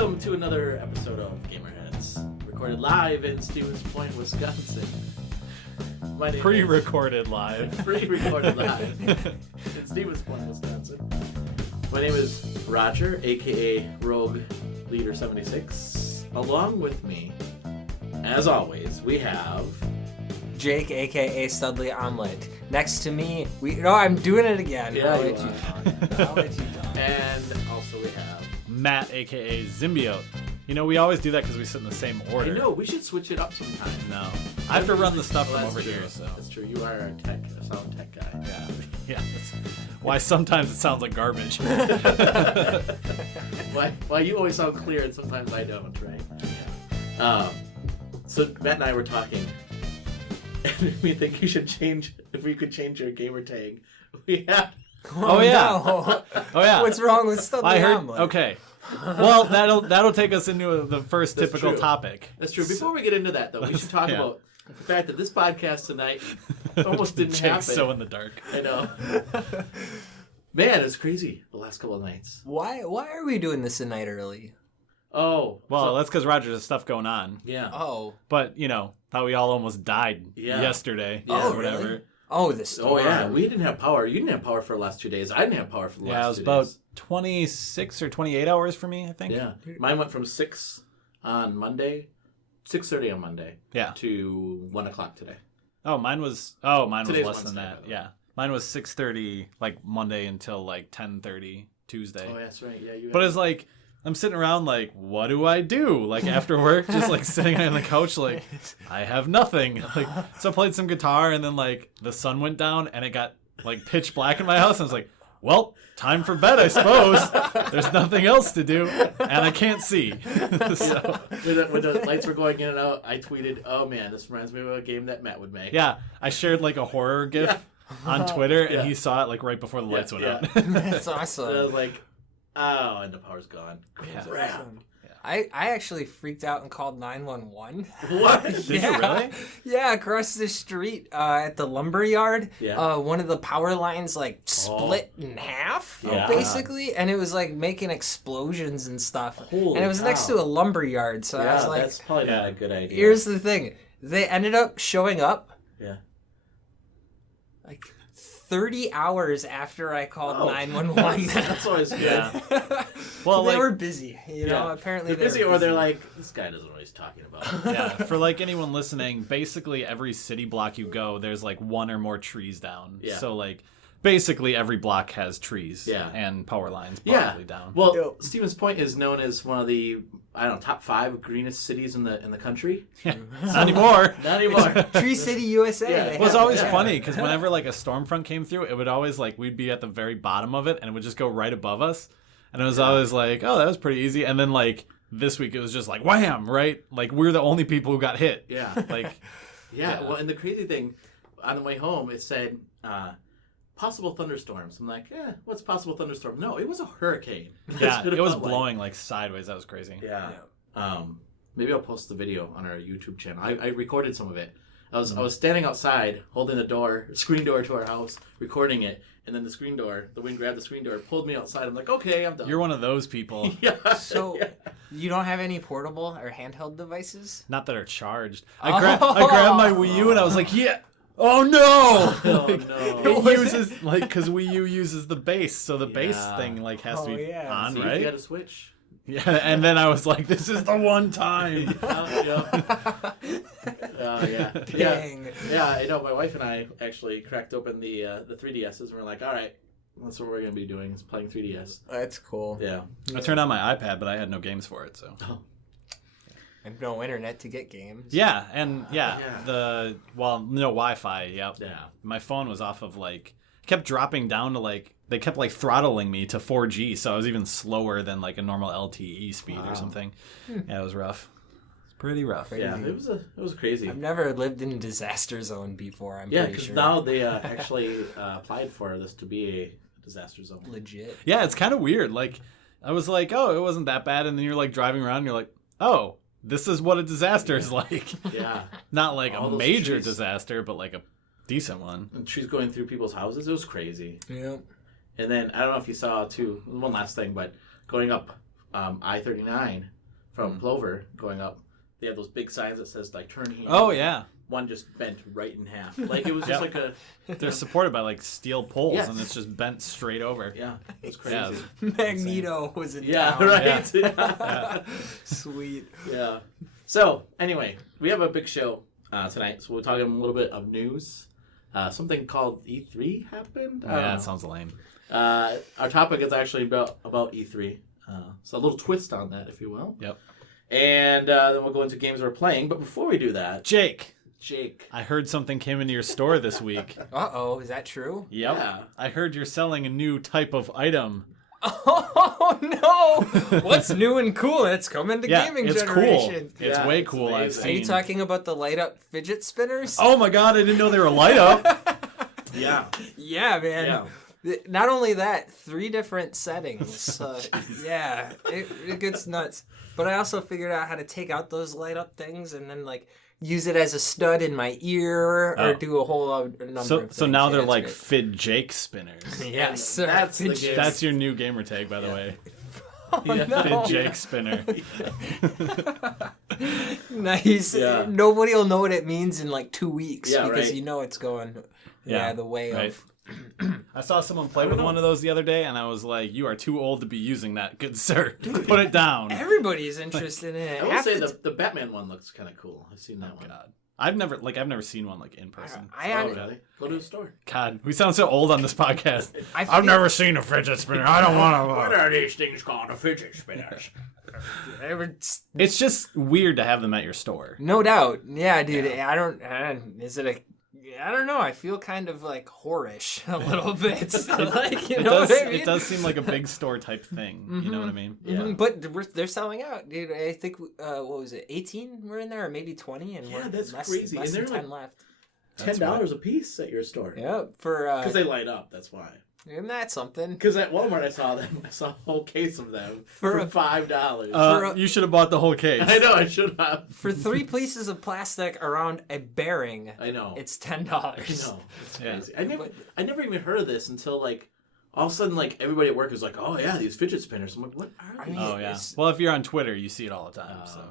Welcome to another episode of GamerHeads, recorded live in Stevens Point, Wisconsin. My name Pre-recorded live. Pre-recorded live in Stevens Point, Wisconsin. My name is Roger, aka Rogue Leader 76. Along with me, as always, we have Jake, aka Studley Omelet. Next to me, I'm doing it again. Yeah, I'll you let you are. talk. I'll let you talk. And also we have Matt, aka Symbiote. You know, we always do that because we sit in the same order. I know, we should switch it up sometime. No. I have to run the stuff Well, from over that's true. here, so. That's true. You are a sound tech guy. Yeah. Yeah. That's why sometimes it sounds like garbage. Why you always sound clear and sometimes I don't, right? Yeah. So Matt and I were talking, and we think you should change, if we could change your gamer tag. We have... Oh, yeah. No. Oh, yeah. What's wrong with Studley I heard. Omelet? Okay. Well, that'll take us into the first That's typical true. topic. That's true. Before we get into that, though, we should talk about the fact that this podcast tonight almost didn't Jake's happen. so in the dark. I know. Man, it's crazy the last couple of nights. Why are we doing this a night early? Oh. Well, that's because Roger has stuff going on. Yeah. Oh. But, you know, how we all almost died yesterday Yeah. or whatever. Really? Oh, the storm. Oh, yeah. We didn't have power. You didn't have power for the last 2 days. I didn't have power for the Yeah, it last was 2 about days. 26 or 28 hours for me, I think. Yeah. Mine went from 6 on Monday, 6:30 on Monday, Yeah. to 1 o'clock today. Mine was Today's less than Wednesday, that. by the way. Yeah. Mine was 6:30 like Monday until like 10:30 Tuesday. Oh, yeah, that's right. Yeah, you. But it's like I'm sitting around like, what do I do? Like after work, just like sitting on the couch, like I have nothing. Like so, I played some guitar, and then like the sun went down, and it got like pitch black in my house. And I was like, well, time for bed, I suppose. There's nothing else to do, and I can't see. So when the lights were going in and out, I tweeted, "Oh man, this reminds me of a game that Matt would make." yeah, I shared like a horror gif on Twitter, and Yeah. he saw it like right before the lights went out. That's And I awesome. was like, "Oh," and the power's gone. Yeah. Crap. I actually freaked out and called 911. What? Did you really? Yeah, across the street at the lumber yard, Yeah. one of the power lines like split in half, Yeah. basically, and it was like making explosions and stuff. Holy and it was next cow. to a lumber yard, so I Yeah, was like, that's probably not a good idea. here's the thing. They ended up showing up Yeah. like 30 hours after I called Oh. 911. That's always good. Yeah. Well, they like, were busy, you know, Yeah. apparently They're busy, they were or they're busy. like, "This guy doesn't know what he's talking about." yeah, for like anyone listening, basically every city block you go, there's like one or more trees down. Yeah. So like basically every block has trees Yeah. and power lines Yeah. probably down. Well, Yep. Stevens Point is known as one of the top 5 greenest cities in the country. Not anymore. Not anymore. Tree City, USA. Yeah. they It was have always that. funny because whenever like a storm front came through, it would always like we'd be at the very bottom of it and it would just go right above us, and it was always like, oh, that was pretty easy. And then like this week it was just like wham, right? Like we're the only people who got hit. Yeah. Like Yeah. Well, and the crazy thing, on the way home, it said possible thunderstorms. I'm like, what's possible thunderstorm? No, it was a hurricane. yeah, That's what it was felt like. blowing like sideways. That was crazy. Yeah. Maybe I'll post the video on our YouTube channel. I recorded some of it. I was standing outside holding the screen door to our house, recording it, and then the wind grabbed the screen door, pulled me outside. I'm like, okay, I'm done. You're one of those people. Yeah. So, Yeah. you don't have any portable or handheld devices? Not that are charged. I grabbed my Wii U and I was like, yeah. Oh no! Oh, Like, no. It uses like because Wii U uses the base, so the base Yeah. thing like has to Oh, be yeah. on, See, if right? you had to switch. Yeah, and then I was like, this is the one time. Yeah. Dang. Yeah, I know. My wife and I actually cracked open the 3DSs, and we're like, all right, that's what we're gonna be doing is playing 3DS. That's cool. Yeah. I turned on my iPad, but I had no games for it, so. And no internet to get games. Yeah, and Yeah. no Wi-Fi. Yep. Yeah. My phone was off of like kept dropping down to like they kept like throttling me to 4G, so I was even slower than like a normal LTE speed or something. Yeah, it was rough. It's pretty rough. Yeah, it was crazy. I've never lived in a disaster zone before, I'm Yeah, pretty because sure. now they actually applied for this to be a disaster zone. Legit. Yeah, it's kind of weird. Like I was like, oh, it wasn't that bad, and then you're like driving around, and you're like, oh, this is what a disaster is like. Yeah. Not like All a those major trees. disaster, but like a decent one. And trees going through people's houses. It was crazy. Yeah. And then I don't know if you saw too. One last thing, but going up I-39 from Plover going up. They have those big signs that says like turn here. Oh yeah. One just bent right in half. Like it was just like a. They're supported by like steel poles, Yes. and it's just bent straight over. Yeah, it was crazy. Yeah. Magneto was in Yeah, town. right. Yeah. Sweet. Yeah. So anyway, we have a big show tonight. So we're talking a little bit of news. Something called E3 happened. Yeah, that sounds lame. Our topic is actually about E3. So a little twist on that, if you will. Yep. And then we'll go into games we're playing. But before we do that, Jake, I heard something came into your store this week. Uh-oh, is that true? Yep. Yeah. I heard you're selling a new type of item. Oh, no! What's new and cool? It's coming to gaming it's generation. cool. It's Yeah, way it's cool. I've amazing. Are you seen. talking about the light-up fidget spinners? Oh my god! I didn't know they were light up. Yeah. Yeah, man. Yeah. Not only that, 3 different settings. Yeah, it gets nuts. But I also figured out how to take out those light up things and then like use it as a stud in my ear or do a whole number of things. So now they're Yeah, like it's Fid Jake spinners. great. Yes, sir. That's the Fidget- game. That's your new gamer tag, by the way. Oh, no. Fid Jake spinner. Nice. Yeah. Nobody will know what it means in like 2 weeks Yeah, because right. you know it's going Yeah, the way right. of. I saw someone play with one of those the other day, and I was like, "You are too old to be using that, good sir. Put it down." Everybody's interested in it. I will Half say the the Batman one looks kind of cool. I've seen that one. God, I've never seen one like in person. Oh, really? Go to the store. God, we sound so old on this podcast. I I've feel- never seen a fidget spinner. I don't want What are these things called? A fidget spinners. It's just weird to have them at your store. No doubt. Yeah, dude. I don't. Is it a? I don't know. I feel kind of like whorish a little bit. Like, you It know does. what I mean? It does seem like a big store type thing. You know what I mean? Yeah. Mhm, but they're selling out, dude. I think what was it? 18 were in there, or maybe 20, and Yeah, we're that's less, crazy. Less And than they're 10 left. $10 a piece at your store. Yeah, for Because they light up. That's why. isn't that something? Because at Walmart I saw them. I saw a whole case of them for $5. You should have bought the whole case. I know. I should have. For 3 pieces of plastic around a bearing, I know. it's $10. I know. It's Yeah. crazy. I never even heard of this until like all of a sudden like everybody at work is like, oh yeah, these fidget spinners. I'm like, what are I these? mean, Oh yeah. It's- Well, if you're on Twitter, you see it all the time. So.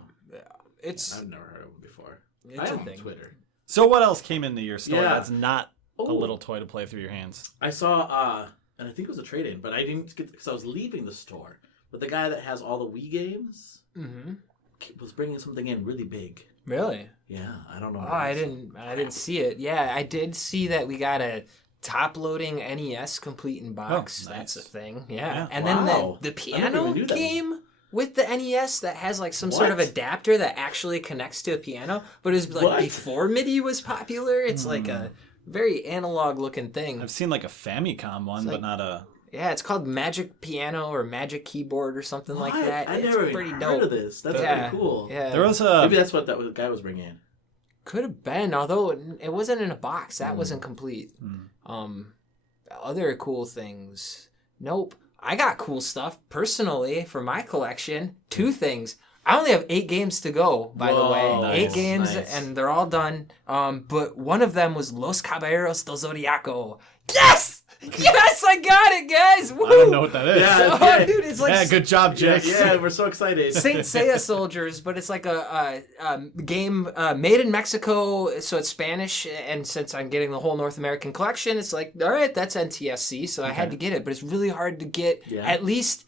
It's I've never heard of them before. it's I a am on thing. Twitter. So what else came into your store Yeah. that's not a Oh. little toy to play through your hands? I saw, and I think it was a trade-in, but I didn't get because I was leaving the store. But the guy that has all the Wii games Mm-hmm. was bringing something in really big. Really? Yeah, I don't know. Oh, what I it is. didn't see it. Yeah, I did see that we got a top-loading NES complete in box. Oh, nice. That's a thing. Yeah, Yeah. and Wow. then the I never piano even knew that. game with the NES that has like some sort of What? adapter that actually connects to a piano, but it was like What? before MIDI was popular. It's like a very analog-looking thing. I've seen like a Famicom one, like- but not a. Yeah, it's called Magic Piano or Magic Keyboard or something like What? that. I It's never pretty even dope. heard of this. That's Yeah. pretty cool. Yeah, There was a. Maybe that's what guy was bringing in. could have been, although it wasn't in a box. That wasn't complete. Hmm. Other cool things. Nope. I got cool stuff personally for my collection. 2 things. I only have 8 games to go, by the way. Whoa, 8 nice, games, nice. and they're all done. But one of them was Los Caballeros del Zodiaco. Yes! Yes, I got it, guys! Woo! I don't know what that is. Yeah. Oh, dude, it's like Yeah, good job, Yeah, Jake. yeah, we're so excited. Saint Seiya soldiers, but it's like a game made in Mexico, so it's Spanish. And since I'm getting the whole North American collection, it's like, all right, that's NTSC, so I had to get it. But it's really hard to get Yeah. at least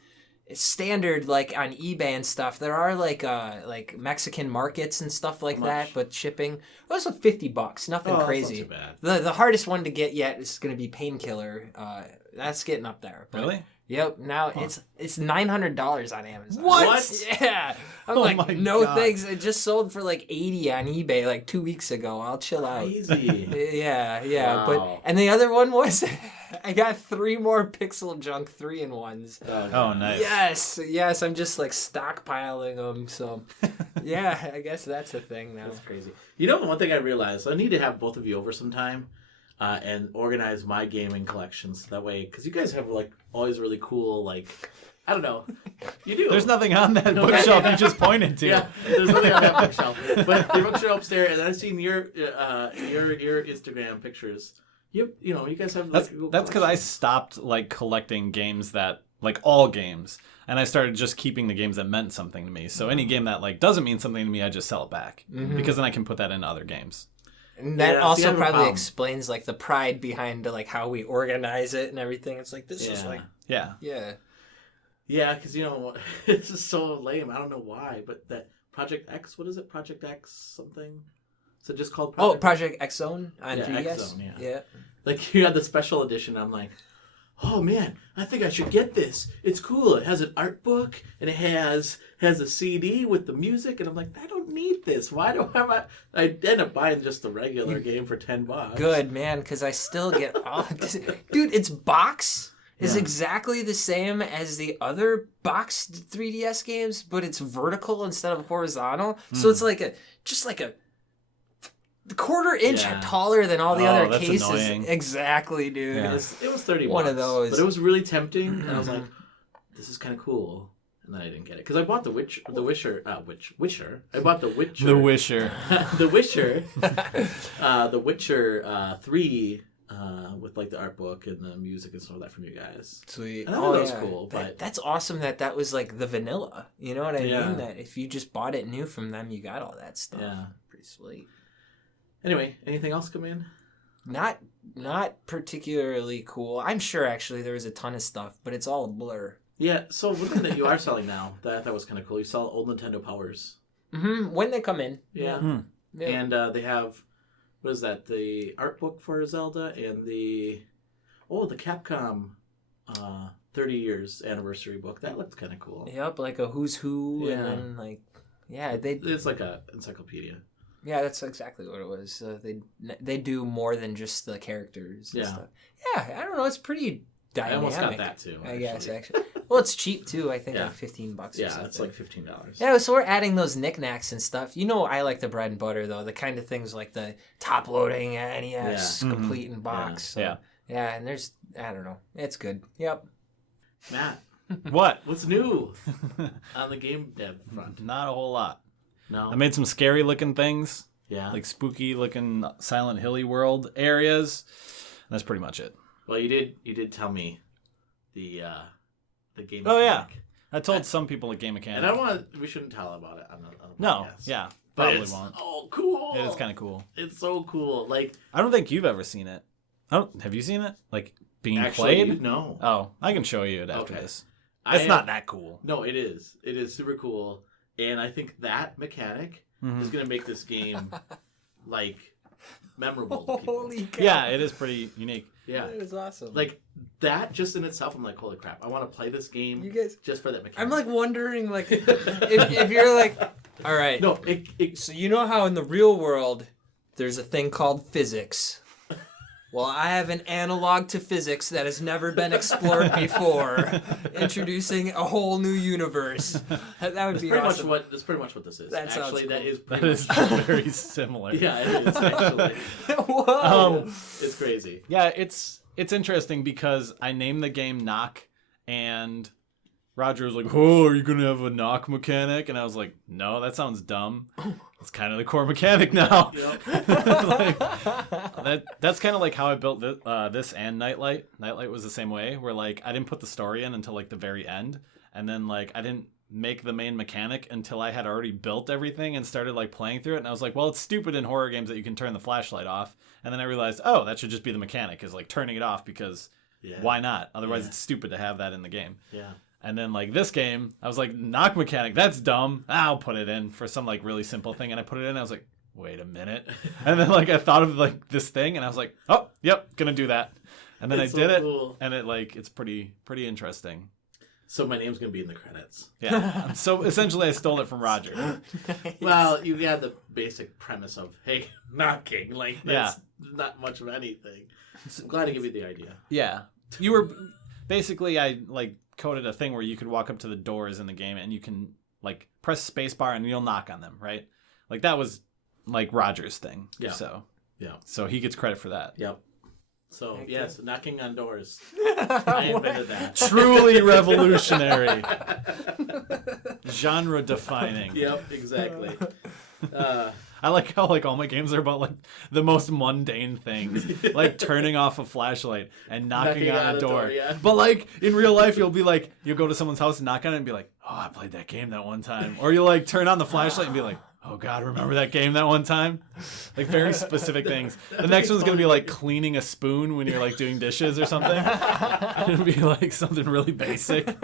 standard, like on eBay and stuff. There are like Mexican markets and stuff like How that, much? but shipping. It was $50, nothing Oh, that's crazy. not too bad. The hardest one to get yet is going to be Painkiller. That's getting up there. But Really? Yep. Now it's $900 on Amazon. What? Yeah. I'm Oh like, my no God. thanks. It just sold for like 80 on eBay like 2 weeks ago. I'll chill out. Crazy. Yeah. Wow. But and the other one was I got 3 more Pixel Junk 3-in-1s. Oh, nice. Yes. I'm just like stockpiling them. So yeah, I guess that's a thing now. That's crazy. You know, one thing I realized, I need to have both of you over sometime and organize my gaming collections. That way, because you guys have like always really cool, like, I don't know. You do. There's nothing on that bookshelf you just pointed to. Yeah, there's nothing on that bookshelf. But your bookshelf upstairs, and I've seen your Instagram pictures. You guys have like, That's because I stopped like collecting games that like all games. And I started just keeping the games that meant something to me. So any game that like doesn't mean something to me, I just sell it back because then I can put that into other games. And that Yeah, also see, I have a probably problem. explains like the pride behind like how we organize it and everything. It's like this is Yeah. like Yeah. Yeah, because it's just so lame. I don't know why, but that Project X, what is it? Project X something? Is it just called Project X Zone on Yeah, 3DS. X Zone, yeah. Yeah. Like you had the special edition. I'm like, oh man, I think I should get this. It's cool. It has an art book and it has a CD with the music, and I'm like, I don't need this. Why do I end up buying just the regular game for $10. Good man, because I still get all dude. Its box is Yeah. exactly the same as the other boxed 3DS games, but it's vertical instead of horizontal. So it's like a quarter-inch Yeah. taller than all the Oh, other that's cases. annoying. Exactly, dude. Yeah. It was $30. One of those. But it was really tempting, and I was like, this is kind of cool. And then I didn't get it because I bought the Wisher. I bought the Witcher. The Wisher. The Wisher. The Witcher 3 with like the art book and the music and stuff like that from you guys. Sweet. I thought that was cool, but that's awesome that was like the vanilla. You know what I Yeah. mean? That if you just bought it new from them, you got all that stuff. Yeah. Pretty sweet. Anyway, anything else come in? Not particularly cool. I'm sure actually there was a ton of stuff, but it's all a blur. Yeah, so one thing that you are selling now that I thought was kind of cool, you sell old Nintendo Powers. When they come in. Yeah. Yeah. And they have, what is that, the art book for Zelda and the Capcom 30 years anniversary book. That looked kind of cool. Yep, like a who's who, Yeah. and then like, yeah, they. It's like a encyclopedia. Yeah, that's exactly what it was. They do more than just the characters. And Yeah. stuff. Yeah, I don't know. It's pretty dynamic. I almost got that too. I guess actually. Well, it's cheap too. I think Yeah. like $15 or Yeah, something. it's like $15. Yeah, so we're adding those knickknacks and stuff. You know, I like the bread and butter though. The kind of things like the top loading NES, Yeah. complete in box. So, Yeah. yeah, and there's I don't know. It's good. Yep. Matt, What? what's new on the game dev front? Not a whole lot. No. I made some scary looking things, Yeah. like spooky looking Silent Hilly world areas. That's pretty much it. Well, you did tell me the game. Oh, yeah. mechanic. I told some people at Game Mechanic. And we shouldn't tell about it on the No, podcast. yeah, But probably it's, won't. oh, cool. It is kind of cool. It's so cool. Like, I don't think you've ever seen it. Have you seen it? Like being actually, played? no. Oh, I can show you it after Okay. this. It's I- not that cool. No, it is. It is super cool. And I think that mechanic is going to make this game, like, memorable to people. Holy cow! Yeah, it is pretty unique. Yeah. That is awesome. Like, that just in itself, I'm like, holy crap. I want to play this game you guys, just for that mechanic. I'm like wondering like if you're like, all right. No, it So you know how in the real world there's a thing called physics. Well, I have an analog to physics that has never been explored before, introducing a whole new universe. That would be pretty awesome. that's pretty much what this is. That sounds Actually, that cool. is That pretty is much. very similar. Yeah, it is, actually. Whoa! It's crazy. Yeah, it's interesting because I named the game Knock, and Roger was like, "Oh, are you gonna have a knock mechanic?" And I was like, "No, that sounds dumb. It's kind of the core mechanic now." Yep. Like, that's kind of like how I built this and Nightlight. Nightlight was the same way, where like I didn't put the story in until like the very end, and then like I didn't make the main mechanic until I had already built everything and started like playing through it. And I was like, well, it's stupid in horror games that you can turn the flashlight off. And then I realized, oh, that should just be the mechanic, is like turning it off, because Yeah. why not? Otherwise, Yeah. it's stupid to have that in the game. Yeah. And then like this game, I was like, knock mechanic, that's dumb. I'll put it in for some like really simple thing. And I put it in, I was like, wait a minute. And then like I thought of like this thing, and I was like, oh, yep, gonna do that. And then It's I did so it, cool. and it like it's pretty interesting. So my name's gonna be in the credits. Yeah. So essentially, I stole it from Roger. Well, you had the basic premise of, hey, knocking. Like, that's not much of anything. I'm glad to give you the idea. Yeah. You were basically, I like coded a thing where you could walk up to the doors in the game and you can like press spacebar and you'll knock on them, right? Like that was like Roger's thing. Yeah. So he gets credit for that. Yep. So, Heck yes, knocking on doors. I invented that. Truly revolutionary. Genre defining. Yep, exactly. I like how like all my games are about like the most mundane things, like turning off a flashlight and knocking on a door. Yeah. But like in real life, you'll go to someone's house and knock on it and be like, "Oh, I played that game that one time," or you'll like turn on the flashlight and be like, "Oh God, remember that game that one time?" Like very specific things. The next one's gonna be like cleaning a spoon when you're like doing dishes or something. It'll be like something really basic.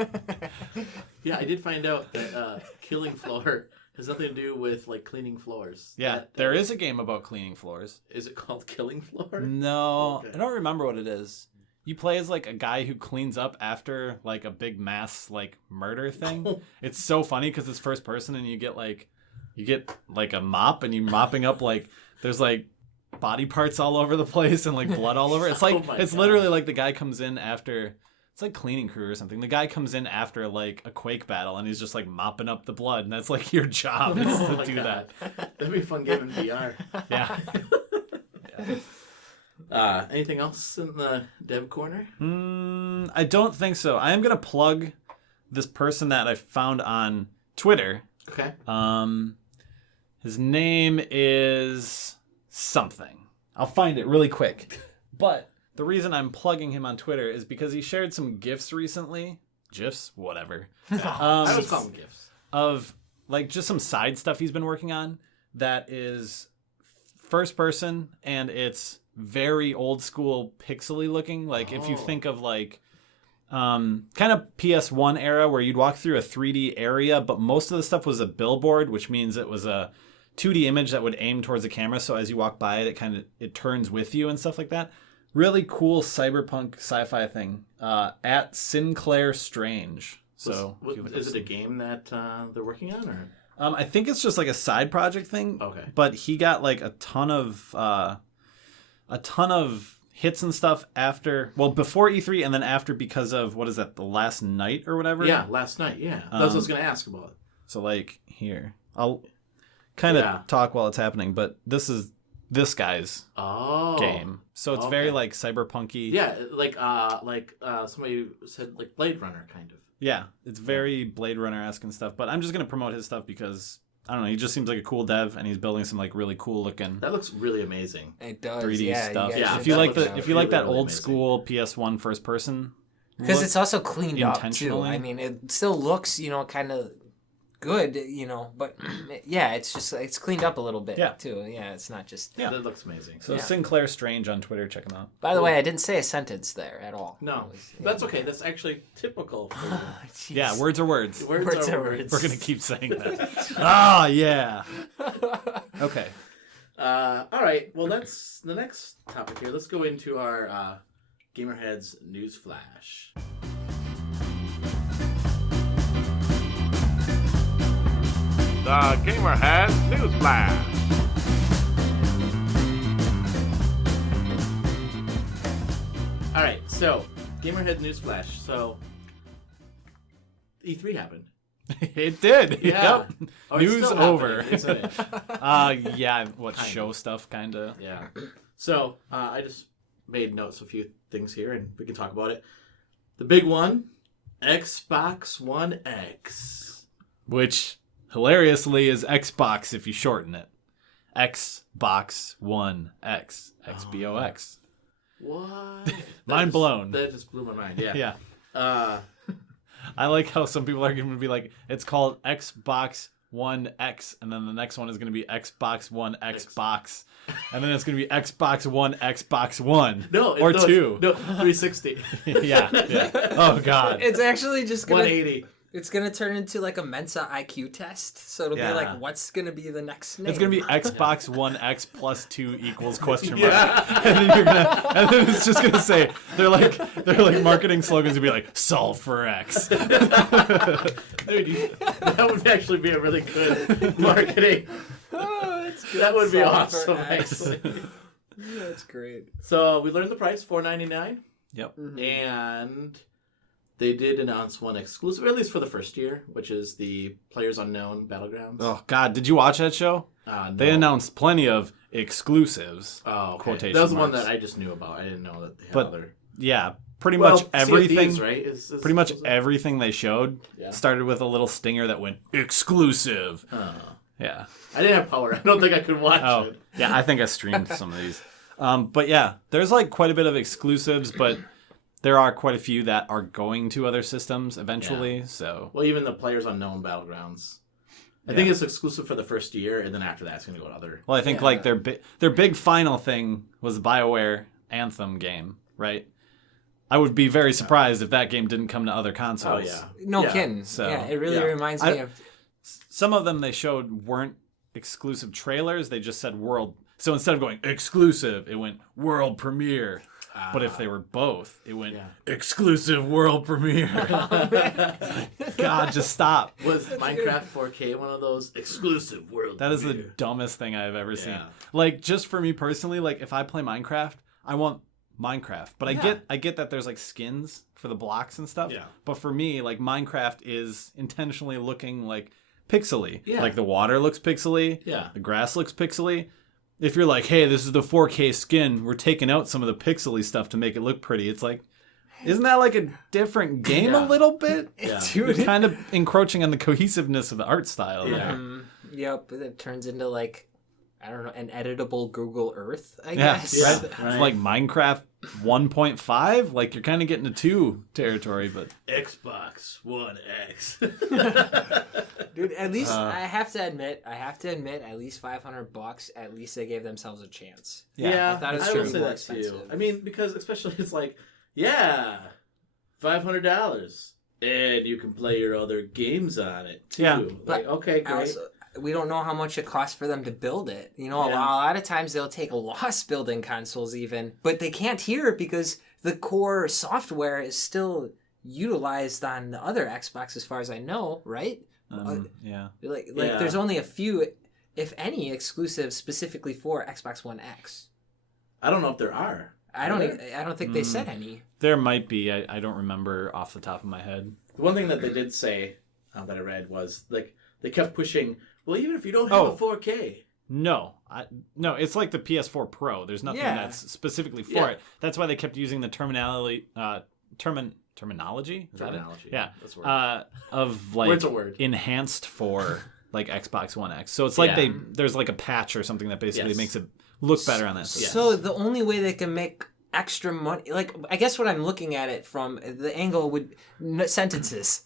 Yeah, I did find out that killing floor has nothing to do with like cleaning floors. Yeah, there is a game about cleaning floors. Is it called Killing Floor? No, Okay. I don't remember what it is. You play as like a guy who cleans up after like a big mass like murder thing. It's so funny because it's first person and you get like a mop and you're mopping up like there's like body parts all over the place and like blood all over. It's like it's literally like the guy comes in after. It's like Cleaning Crew or something. The guy comes in after like a Quake battle and he's just like mopping up the blood, and that's like your job is to do that. That'd be a fun game in VR. Yeah. Anything else in the dev corner? I don't think so. I am gonna plug this person that I found on Twitter. Okay. His name is something. I'll find it really quick. But the reason I'm plugging him on Twitter is because he shared some GIFs recently. GIFs? Whatever. I always call them GIFs. Of like just some side stuff he's been working on that is first person and it's very old school pixely looking. Like if you think of like kind of PS1 era where you'd walk through a 3D area, but most of the stuff was a billboard, which means it was a 2D image that would aim towards the camera. So as you walk by it, it turns with you and stuff like that. Really cool cyberpunk sci-fi thing at Sinclair Strange. So is it a game that they're working on, or? I think it's just like a side project thing. Okay. But he got like a ton of hits and stuff before E3 and then after because of what is that, the last night or whatever? Yeah, last night. Yeah, that's what I was gonna ask about. So like here, I'll kind of talk while it's happening, but this is this guy's game. So it's very like cyberpunky. Yeah, like somebody said like Blade Runner kind of. Yeah, it's very Blade Runner-esque and stuff. But I'm just gonna promote his stuff because I don't know. He just seems like a cool dev, and he's building some like really cool looking. That looks really amazing. It does. 3D stuff. Yeah, If you like that really old amazing. School PS1 first person. Because it's also cleaned up too. Intentionally. I mean, it still looks, kind of good, but yeah, it's cleaned up a little bit too. Yeah, it's not just. Yeah, that looks amazing. So Sinclair Strange on Twitter, check him out. By the way, I didn't say a sentence there at all. No, that's okay. That's actually typical. Yeah, words are words. Words are words. We're gonna keep saying that. Yeah. Okay. All right. Well, that's the next topic here. Let's go into our GamerHeads news flash. The GamerHeads News Flash. All right, so GamerHead news flash. So E3 happened. It did. Yeah. Yep. Oh, it's News still over. happening, isn't it? Yeah. What Kinda. show stuff? Kinda. Yeah. So I just made notes of a few things here, and we can talk about it. The big one, Xbox One X. Which hilariously is Xbox if you shorten it. Xbox One X. XBOX. What? Mind blown. That just blew my mind. Yeah. Yeah. I like how some people are going to be like, it's called Xbox One X, and then the next one is going to be Xbox One Xbox, and then it's going to be Xbox One Xbox One. Or 2. No, 360. yeah. Oh, God. It's actually just gonna. 180. It's gonna turn into like a Mensa IQ test. So it'll be like, what's gonna be the next name? It's gonna be Xbox One X plus 2 equals question mark. Yeah. And then it's just gonna say they're like marketing slogans would be like solve for X. Dude, that would actually be a really good marketing. Oh, that's good. That would be Solve for awesome, X. actually. Yeah, that's great. So we learned the price, $4.99, Yep. and they did announce one exclusive, or at least for the first year, which is the Players Unknown Battlegrounds. Oh God, did you watch that show? No. They announced plenty of exclusives. Oh, okay. Quotation That was the one marks. that I just knew about. I didn't know that they had But other. Yeah, pretty Well, much Sea of everything. Thieves, right? Is Pretty much exclusive? everything they showed Yeah. started with a little stinger that went exclusive. Yeah. I didn't have power. I don't think I could watch Oh, it. yeah. I think I streamed some of these. But yeah, there's like quite a bit of exclusives, but there are quite a few that are going to other systems eventually. So Well, even the Players Unknown Battlegrounds. I think it's exclusive for the first year, and then after that, it's going to go to other. well, I think like their big final thing was the BioWare Anthem game, right? I would be very surprised if that game didn't come to other consoles. Oh, yeah. No Yeah. kidding. So, yeah, it really yeah. reminds me of. Some of them they showed weren't exclusive trailers. They just said world. So instead of going exclusive, it went world premiere. But if they were both, it went exclusive world premiere. God, just stop. Was Minecraft 4K one of those exclusive world? That is the premiere? dumbest thing I've ever seen. Yeah. Like, just for me personally, like if I play Minecraft, I want Minecraft. But I get that there's like skins for the blocks and stuff. Yeah. But for me, like Minecraft is intentionally looking like pixely. Yeah. Like the water looks pixely. Yeah. The grass looks pixely. If you're like, hey, this is the 4K skin, we're taking out some of the pixely stuff to make it look pretty. It's like, isn't that like a different game a little bit? Yeah. You're kind of encroaching on the cohesiveness of the art style. Yeah. there. Yep, it turns into like, I don't know, an editable Google Earth, I Yeah, guess. right. Right. It's like Minecraft 1.5. Like you're kind of getting to 2 territory, but Xbox One X. Dude, at least I have to admit, at least $500. At least they gave themselves a chance. Yeah, I thought it was I gonna would be say more that expensive. too. I mean, because especially it's like, yeah, $500, and you can play your other games on it too. Yeah. Like, But okay, great. Also, we don't know how much it costs for them to build it. You know, a Yeah. lot of times they'll take a loss building consoles even, but they can't here because the core software is still utilized on the other Xbox as far as I know, right? yeah. Like Yeah. there's only a few, if any, exclusives specifically for Xbox One X. I don't know if there are. I don't think they said any. There might be. I don't remember off the top of my head. The one thing that they did say that I read was like they kept pushing. Well, even if you don't have a 4K. No, it's like the PS4 Pro. There's nothing Yeah. that's specifically for Yeah. it. That's why they kept using the terminology. Terminology? Is Terminology. that it? Yeah. That's a word. Of like Word's a word. enhanced for like Xbox One X. So it's like Yeah. there's like a patch or something that basically Yes. makes it look better on that system. Yes. So the only way they can make extra money, like I guess what I'm looking at it from the angle would sentences.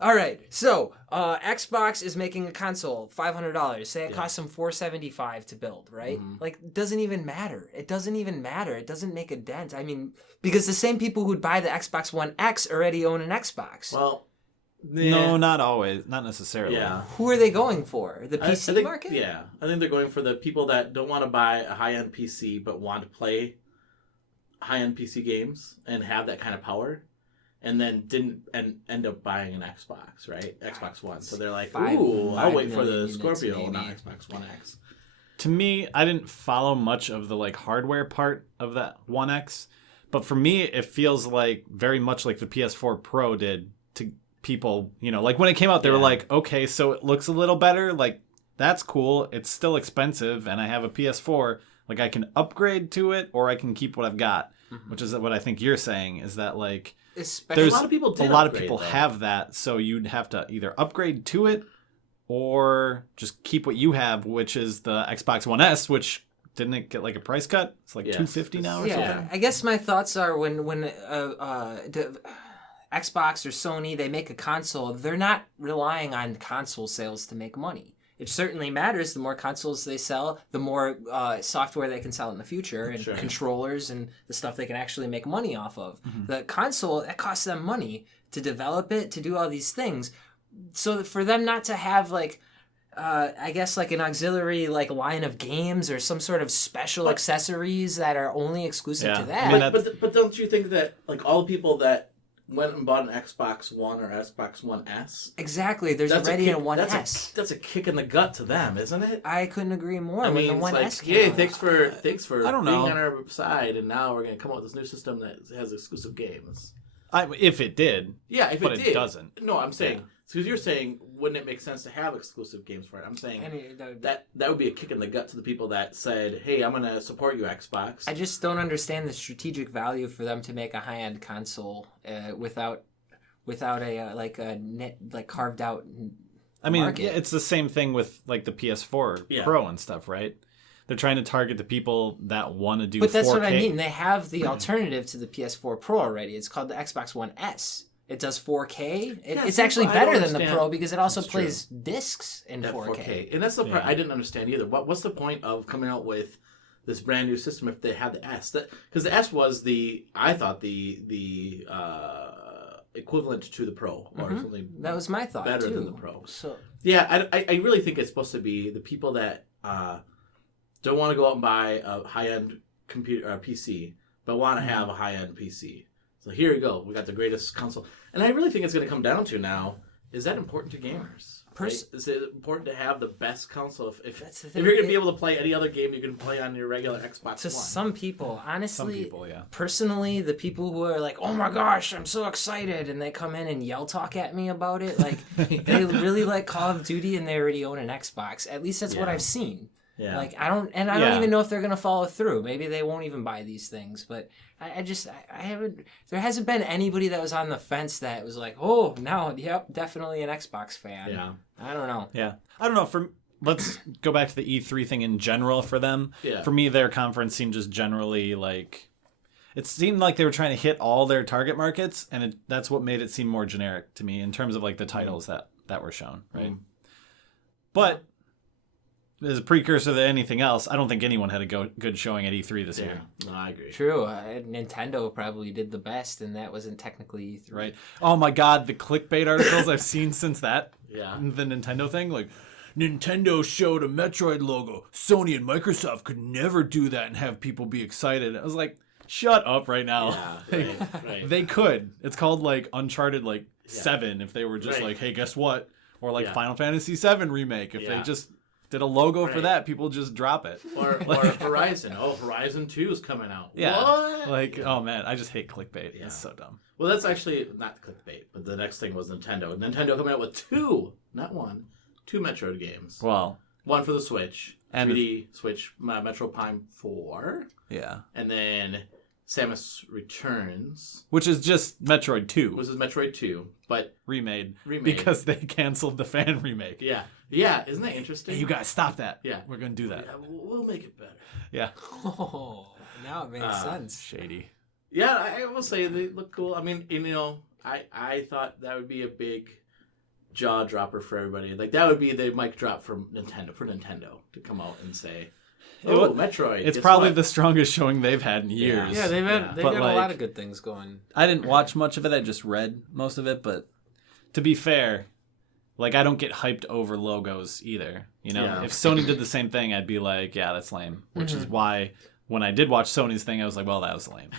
All right, so Xbox is making a console, $500. Say it costs them $475 to build, right? Like, it doesn't even matter. It doesn't even matter. It doesn't make a dent. I mean, because the same people who'd buy the Xbox One X already own an Xbox. Well, No, not always. Not necessarily. yeah. Who are they going for? The I PC think, market? Yeah, I think they're going for the people that don't want to buy a high-end PC but want to play high-end PC games and have that kind of power, and then didn't end up buying an Xbox, right? Xbox One. So they're like, ooh, I'll 5 wait for the million units, Scorpio, maybe. not Xbox One X. To me, I didn't follow much of the like hardware part of that One X, but for me, it feels like very much like the PS4 Pro did to people. You know, like when it came out, they were like, okay, so it looks a little better. Like that's cool. It's still expensive, and I have a PS4. Like I can upgrade to it, or I can keep what I've got, which is what I think you're saying. Is that like Especially there's a lot of people did a lot of upgrade, people though. have that, so you'd have to either upgrade to it or just keep what you have, which is the Xbox One S, which didn't it get like a price cut? It's like Yes. $250 now or yeah, something. I guess my thoughts are when the Xbox or Sony, they make a console, they're not relying on console sales to make money. It certainly matters. The more consoles they sell, the more software they can sell in the future, and controllers and the stuff they can actually make money off of. The console, that costs them money to develop it, to do all these things. So for them not to have like, I guess like an auxiliary like line of games or some sort of special accessories that are only exclusive Yeah. to that. I mean, But don't you think that like all the people that went and bought an Xbox One or Xbox One S, Exactly. There's that's already a a One that's S. that's a kick in the gut to them, isn't it? I couldn't agree more. I when mean, the it's One like, S came yay, out. thanks for I don't being know. on our side, and now we're gonna come up with this new system that has exclusive games. If it did. Yeah, if But it it did. doesn't. No, I'm saying because you're saying wouldn't it make sense to have exclusive games for it? I'm saying And that would be a kick in the gut to the people that said, "Hey, I'm gonna support you, Xbox." I just don't understand the strategic value for them to make a high-end console without a like a net like carved out I mean, market. it's the same thing with like the PS4 Yeah. Pro and stuff, right? They're trying to target the people that want to do 4K. But that's what I mean. They have the alternative to the PS4 Pro already. It's called the Xbox One S. It does 4K. It's see, actually I don't better than the understand. Pro because it also That's true. plays discs in At 4K. And that's the part Yeah. I didn't understand either. What's the point of coming out with this brand new system if they had the S? Because the S was I thought the equivalent to the Pro or something. That was my thought Better too. than the Pro. So Yeah, I really think it's supposed to be the people that don't want to go out and buy a high-end computer or PC, but want to have a high-end PC. So here you go. We got the greatest console. And I really think it's going to come down to now, is that important to gamers? Right? Is it important to have the best console? If That's the if thing. you're going to be able to play any other game you can play on your regular Xbox to One. some people, honestly, Some people, yeah. personally, the people who are like, "Oh my gosh, I'm so excited," and they come in and yell talk at me about it, like they really like Call of Duty and they already own an Xbox. At least that's what Yeah. I've seen. Yeah. Like I don't Yeah. even know if they're gonna follow through. Maybe they won't even buy these things. But I haven't. There hasn't been anybody that was on the fence that was like, "Oh, no, yep, definitely an Xbox fan." Yeah. I don't know. Yeah. I don't know. Let's go back to the E3 thing in general for them. Yeah. For me, their conference seemed just generally like... It seemed like they were trying to hit all their target markets, and that's what made it seem more generic to me in terms of like the titles that were shown, right? But as a precursor to anything else, I don't think anyone had a good showing at E3 this year. No, I agree. True. Nintendo probably did the best, and that wasn't technically E3. Right? Oh my god, the clickbait articles I've seen since that, Yeah. the Nintendo thing, like, Nintendo showed a Metroid logo. Sony and Microsoft could never do that and have people be excited. I was like, shut up right now. Yeah, right. They could. It's called like Uncharted 7 if they were just Right. like, hey, guess what? Or like Yeah. Final Fantasy 7 remake. If they Yeah. just did a logo for Right. that, people just drop it. Or Horizon. Oh, Horizon 2 is coming out. Yeah. What? Like, oh man, I just hate clickbait. Yeah. It's so dumb. Well, that's actually not clickbait, but the next thing was Nintendo. Nintendo coming out with two, not one, two Metroid games. Well, One for the Switch, And 3D Switch, Metro Prime 4, yeah. and then Samus Returns, Which is just Metroid 2 which is Metroid 2, but remade remade. because they canceled the fan remake. yeah, isn't that interesting? Hey, you guys, stop that. Yeah. We're going to do that. Yeah, we'll make it better. Yeah. Oh, now it makes sense. Shady. Yeah, I will say they look cool. I mean, I thought that would be a big jaw dropper for everybody. Like that would be the mic drop for Nintendo to come out and say, "Oh, Metroid." It's guess probably what? the strongest showing they've had in years. Yeah, they've Yeah. got But, a like, lot of good things going. I didn't watch much of it. I just read most of it. But to be fair, like I don't get hyped over logos either. You know, Yeah. if Sony did the same thing, I'd be like, yeah, that's lame. Which is why when I did watch Sony's thing, I was like, well, that was lame.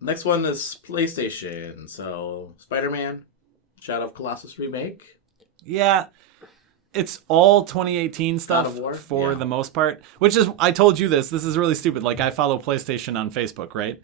Next one is PlayStation. So Spider-Man, Shadow of Colossus remake. Yeah, it's all 2018 stuff God of War? for Yeah. the most part. Which is, I told you this is really stupid. Like, I follow PlayStation on Facebook, right?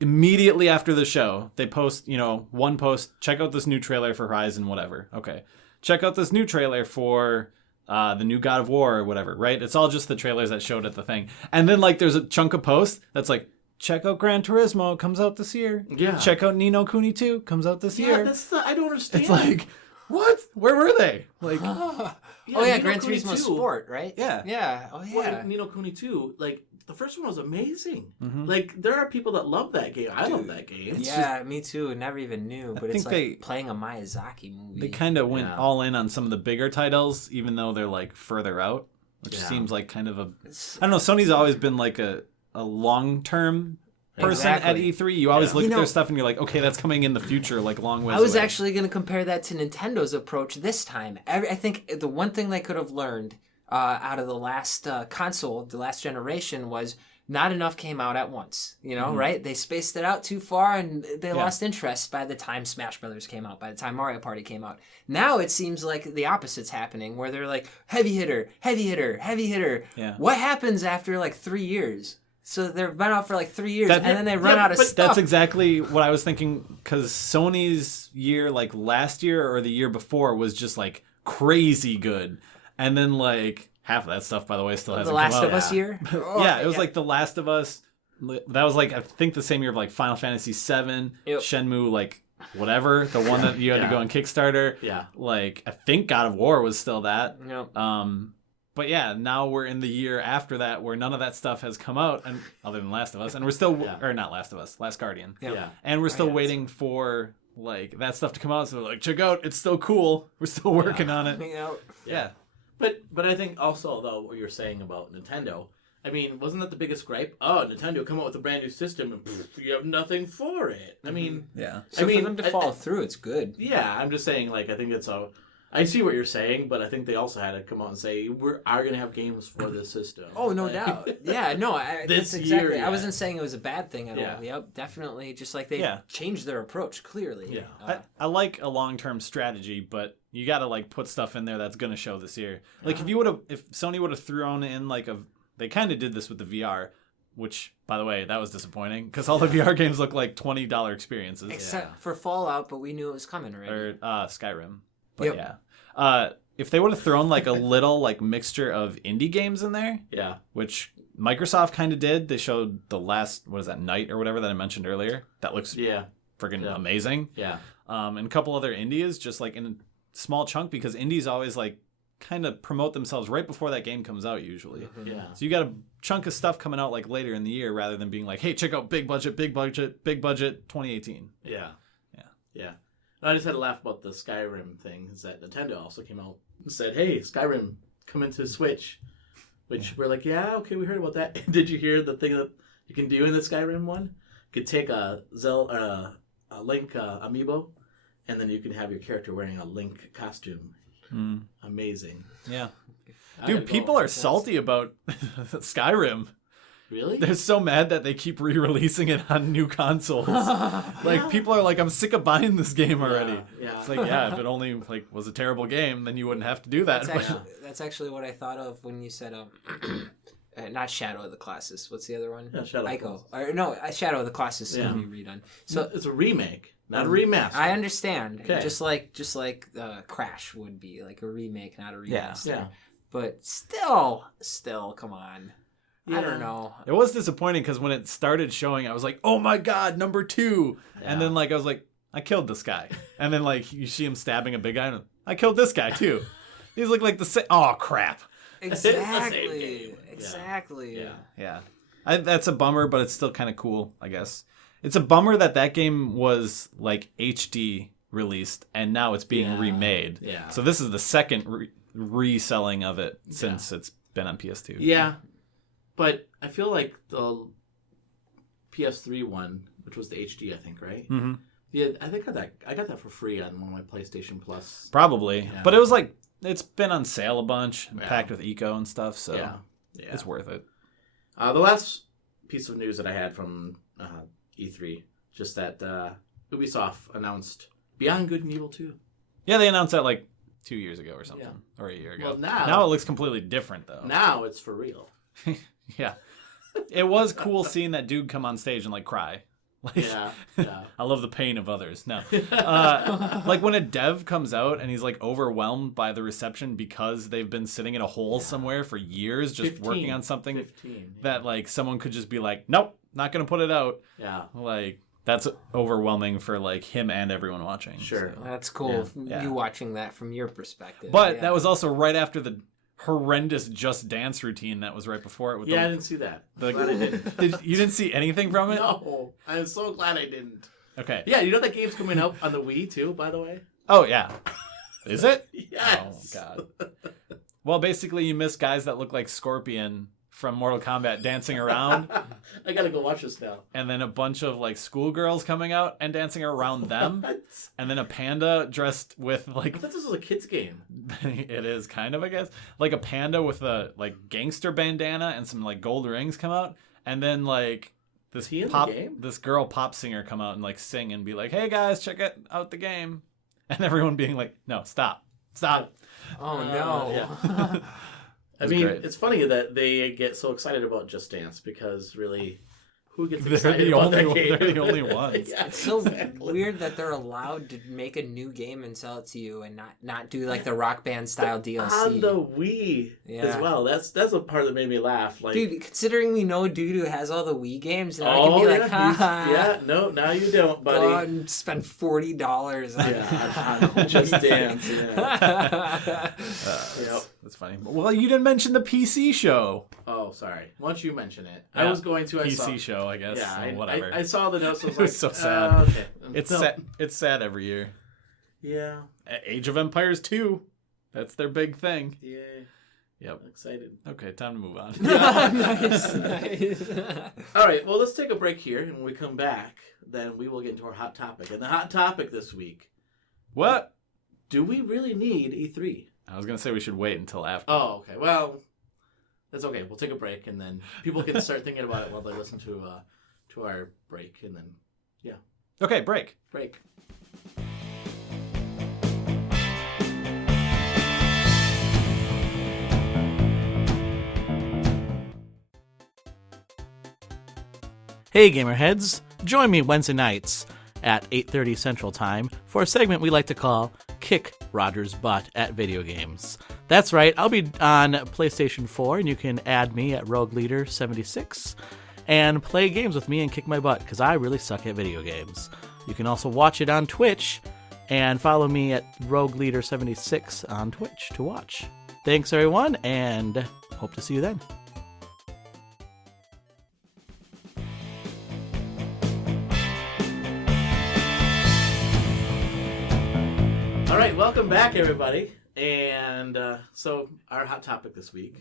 Immediately after the show, they post, one post, check out this new trailer for Horizon, whatever. Okay. Check out this new trailer for the new God of War or whatever, right? It's all just the trailers that showed at the thing. And then, like, there's a chunk of posts that's like, check out Gran Turismo, comes out this year. Yeah. Check out Ni no Kuni 2, comes out this year. I don't understand. It's like, what? Where were they? Like, Oh Ni yeah, no Gran Kuni Turismo 2. Sport, right? Yeah. Yeah. Oh yeah. Well, Ni no Kuni 2, like the first one was amazing. Mhm. Like there are people that love that game. I love that game. Yeah, me too. Never even knew, but it's think like they- playing a Miyazaki movie. they kind of went Yeah. all in on some of the bigger titles, even though they're like further out, which Yeah. seems like kind of a. I don't know. Sony's always been like a long-term person at Exactly. E3. You always Yeah. look You at know- their stuff and you're like, okay, that's coming in the future, like long ways I was away. actually going to compare that to Nintendo's approach this time. I think the one thing they could have learned out of the last console, the last generation, was not enough came out at once. Right? They spaced it out too far, and they lost interest by the time Smash Brothers came out, by the time Mario Party came out. Now it seems like the opposite's happening, where they're like, heavy hitter, heavy hitter, heavy hitter. Yeah. What happens after like 3 years? So they've been out for like 3 years, That- and then they run out of But stuff. that's exactly what I was thinking, because Sony's year, like last year or the year before, was just like crazy good. And then like half of that stuff, by the way, still The hasn't Last come out. of Us year? Yeah, it was like The Last of Us. That was like, I think the same year of like Final Fantasy VII, Yep. Shenmue like whatever, the one that you had to go on Kickstarter. Yeah. Like, I think God of War was still that. Yep. But yeah, now we're in the year after that where none of that stuff has come out, and other than Last of Us, and we're still, or not Last of Us, Last Guardian. Yeah. And we're still waiting for, like, that stuff to come out, so we're like, check out, it's still cool. We're still working on it. Yeah. But I think also, though, what you're saying about Nintendo, I mean, wasn't that the biggest gripe? Oh, Nintendo come out with a brand new system and you have nothing for it. I mean... Yeah. So for them to follow through, it's good. Yeah, I'm just saying, like, I think it's a... I see what you're saying, but I think they also had to come out and say, we are going to have games for this system. Oh, no doubt. Yeah, no, This that's exactly. year, I wasn't saying it was a bad thing at Yeah. all. Yep, definitely. Just like they changed their approach, clearly. Yeah. I like a long-term strategy, but you got to, like, put stuff in there that's going to show this year. Like, if Sony would have thrown in, like, they kind of did this with the VR, which, by the way, that was disappointing because all the VR games look like $20 experiences. Except for Fallout, but we knew it was coming already. Or Skyrim. But yeah. If they would have thrown like a little like mixture of indie games in there, which Microsoft kind of did. They showed the last, what is that, Night or whatever that I mentioned earlier. That looks freaking amazing. Yeah. And a couple other indies just like in a small chunk because indies always like kind of promote themselves right before that game comes out usually. Yeah. So you got a chunk of stuff coming out like later in the year rather than being like, hey, check out big budget 2018. Yeah. I just had to laugh about the Skyrim thing. Is that Nintendo also came out and said, "Hey, Skyrim coming to Switch," which we're like, "Yeah, okay, we heard about that." Did you hear the thing that you can do in the Skyrim one? You could take a Link amiibo, and then you can have your character wearing a Link costume. Amazing. Yeah, dude, people are salty about Skyrim. Really? They're so mad that they keep re-releasing it on new consoles. Like people are like, I'm sick of buying this game already. Yeah. It's like, yeah, if it only like was a terrible game, then you wouldn't have to do that. That's actually what I thought of when you said not Shadow of the Colossus. What's the other one? Yeah, Shadow of the Ico. Or no, Shadow of the Colossus is going to be redone. So it's a remake, not a remaster. I understand. Okay. Just like Crash would be like a remake, not a remaster. Yeah. But still, come on. I don't know. It was disappointing because when it started showing, I was like, oh my god, number 2. Yeah. And then like I was like, I killed this guy. And then like you see him stabbing a big guy, and I killed this guy too. These look like the same. Oh crap. Exactly. Yeah. That's a bummer, but it's still kind of cool, I guess. It's a bummer that game was like HD released and now it's being remade. Yeah. So this is the second reselling of it since it's been on PS2. Yeah. But I feel like the PS3 one, which was the HD, I think, right? Mm-hmm. Yeah, I think I got that for free on one of my PlayStation Plus. Probably. Yeah. But it was like, it's been on sale a bunch, packed with eco and stuff, so it's worth it. The last piece of news that I had from E3, just that Ubisoft announced Beyond Good and Evil 2. Yeah, they announced that like 2 years ago or something, or a year ago. Well, now it looks completely different, though. Now it's for real. Yeah. It was cool seeing that dude come on stage and like cry. Like, yeah. I love the pain of others. No. Like when a dev comes out and he's like overwhelmed by the reception because they've been sitting in a hole somewhere for years just working on something that like someone could just be like, nope, not going to put it out. Yeah. Like that's overwhelming for like him and everyone watching. Sure. So. That's cool. You watching that from your perspective. But that was also right after the horrendous Just Dance routine that was right before it. With I didn't see that. Glad I didn't. You didn't see anything from it? No. I'm so glad I didn't. Okay. Yeah, you know that game's coming out on the Wii too, by the way? Oh, yeah. Is it? Yes. Oh, God. Well, basically you miss guys that look like Scorpion from Mortal Kombat dancing around. I gotta go watch this now. And then a bunch of like schoolgirls coming out and dancing around them. What? And then a panda dressed with like... I thought this was a kid's game. It is kind of, I guess. Like a panda with a like gangster bandana and some like gold rings come out. And then like this girl pop singer come out and like sing and be like, hey guys, check out the game. And everyone being like, no, stop. Oh no. Yeah. I mean, great. It's funny that they get so excited about Just Dance because really, who gets They're excited the about only that one- game. they're the only ones. Yeah, It's so exactly. weird that they're allowed to make a new game and sell it to you and not do like the Rock Band style DLC. On the Wii as Yeah. well. That's a part that made me laugh. Like, Dude, considering we know dude who has all the Wii games, now I oh can be yeah, like, ha yeah, no, now you don't, buddy. go out and spend $40 on Yeah, on Just Dance. Yeah. Yep. That's funny. Well, you didn't mention the PC show. Oh, sorry. Once you mention it, I Yeah, was going to. I PC saw, show, I guess. Yeah, or whatever. I saw the notes. I was It was like, so sad. Okay. It's No. sad. It's sad every year. Yeah. Age of Empires 2. That's their big thing. Yeah. Yep. I'm excited. Okay, time to move on. nice, nice. All right. Well, let's take a break here, and when we come back, then we will get into our hot topic. And the hot topic this week: What? do we really need E3? I was gonna say we should wait until after. Oh, okay. Well, that's okay. We'll take a break, and then people can start thinking about it while they listen to our break, and then Okay, break. break. Hey GamerHeads, join me Wednesday nights at 8:30 Central Time for a segment we like to call Kick Roger's Butt at Video Games. That's right, I'll be on PlayStation 4 and you can add me at Rogue Leader 76 and play games with me and kick my butt because I really suck at video games. You can also watch it on Twitch and follow me at Rogue Leader 76 on Twitch to watch. Thanks everyone and hope to see you then. All right, welcome back, everybody. And so our hot topic this week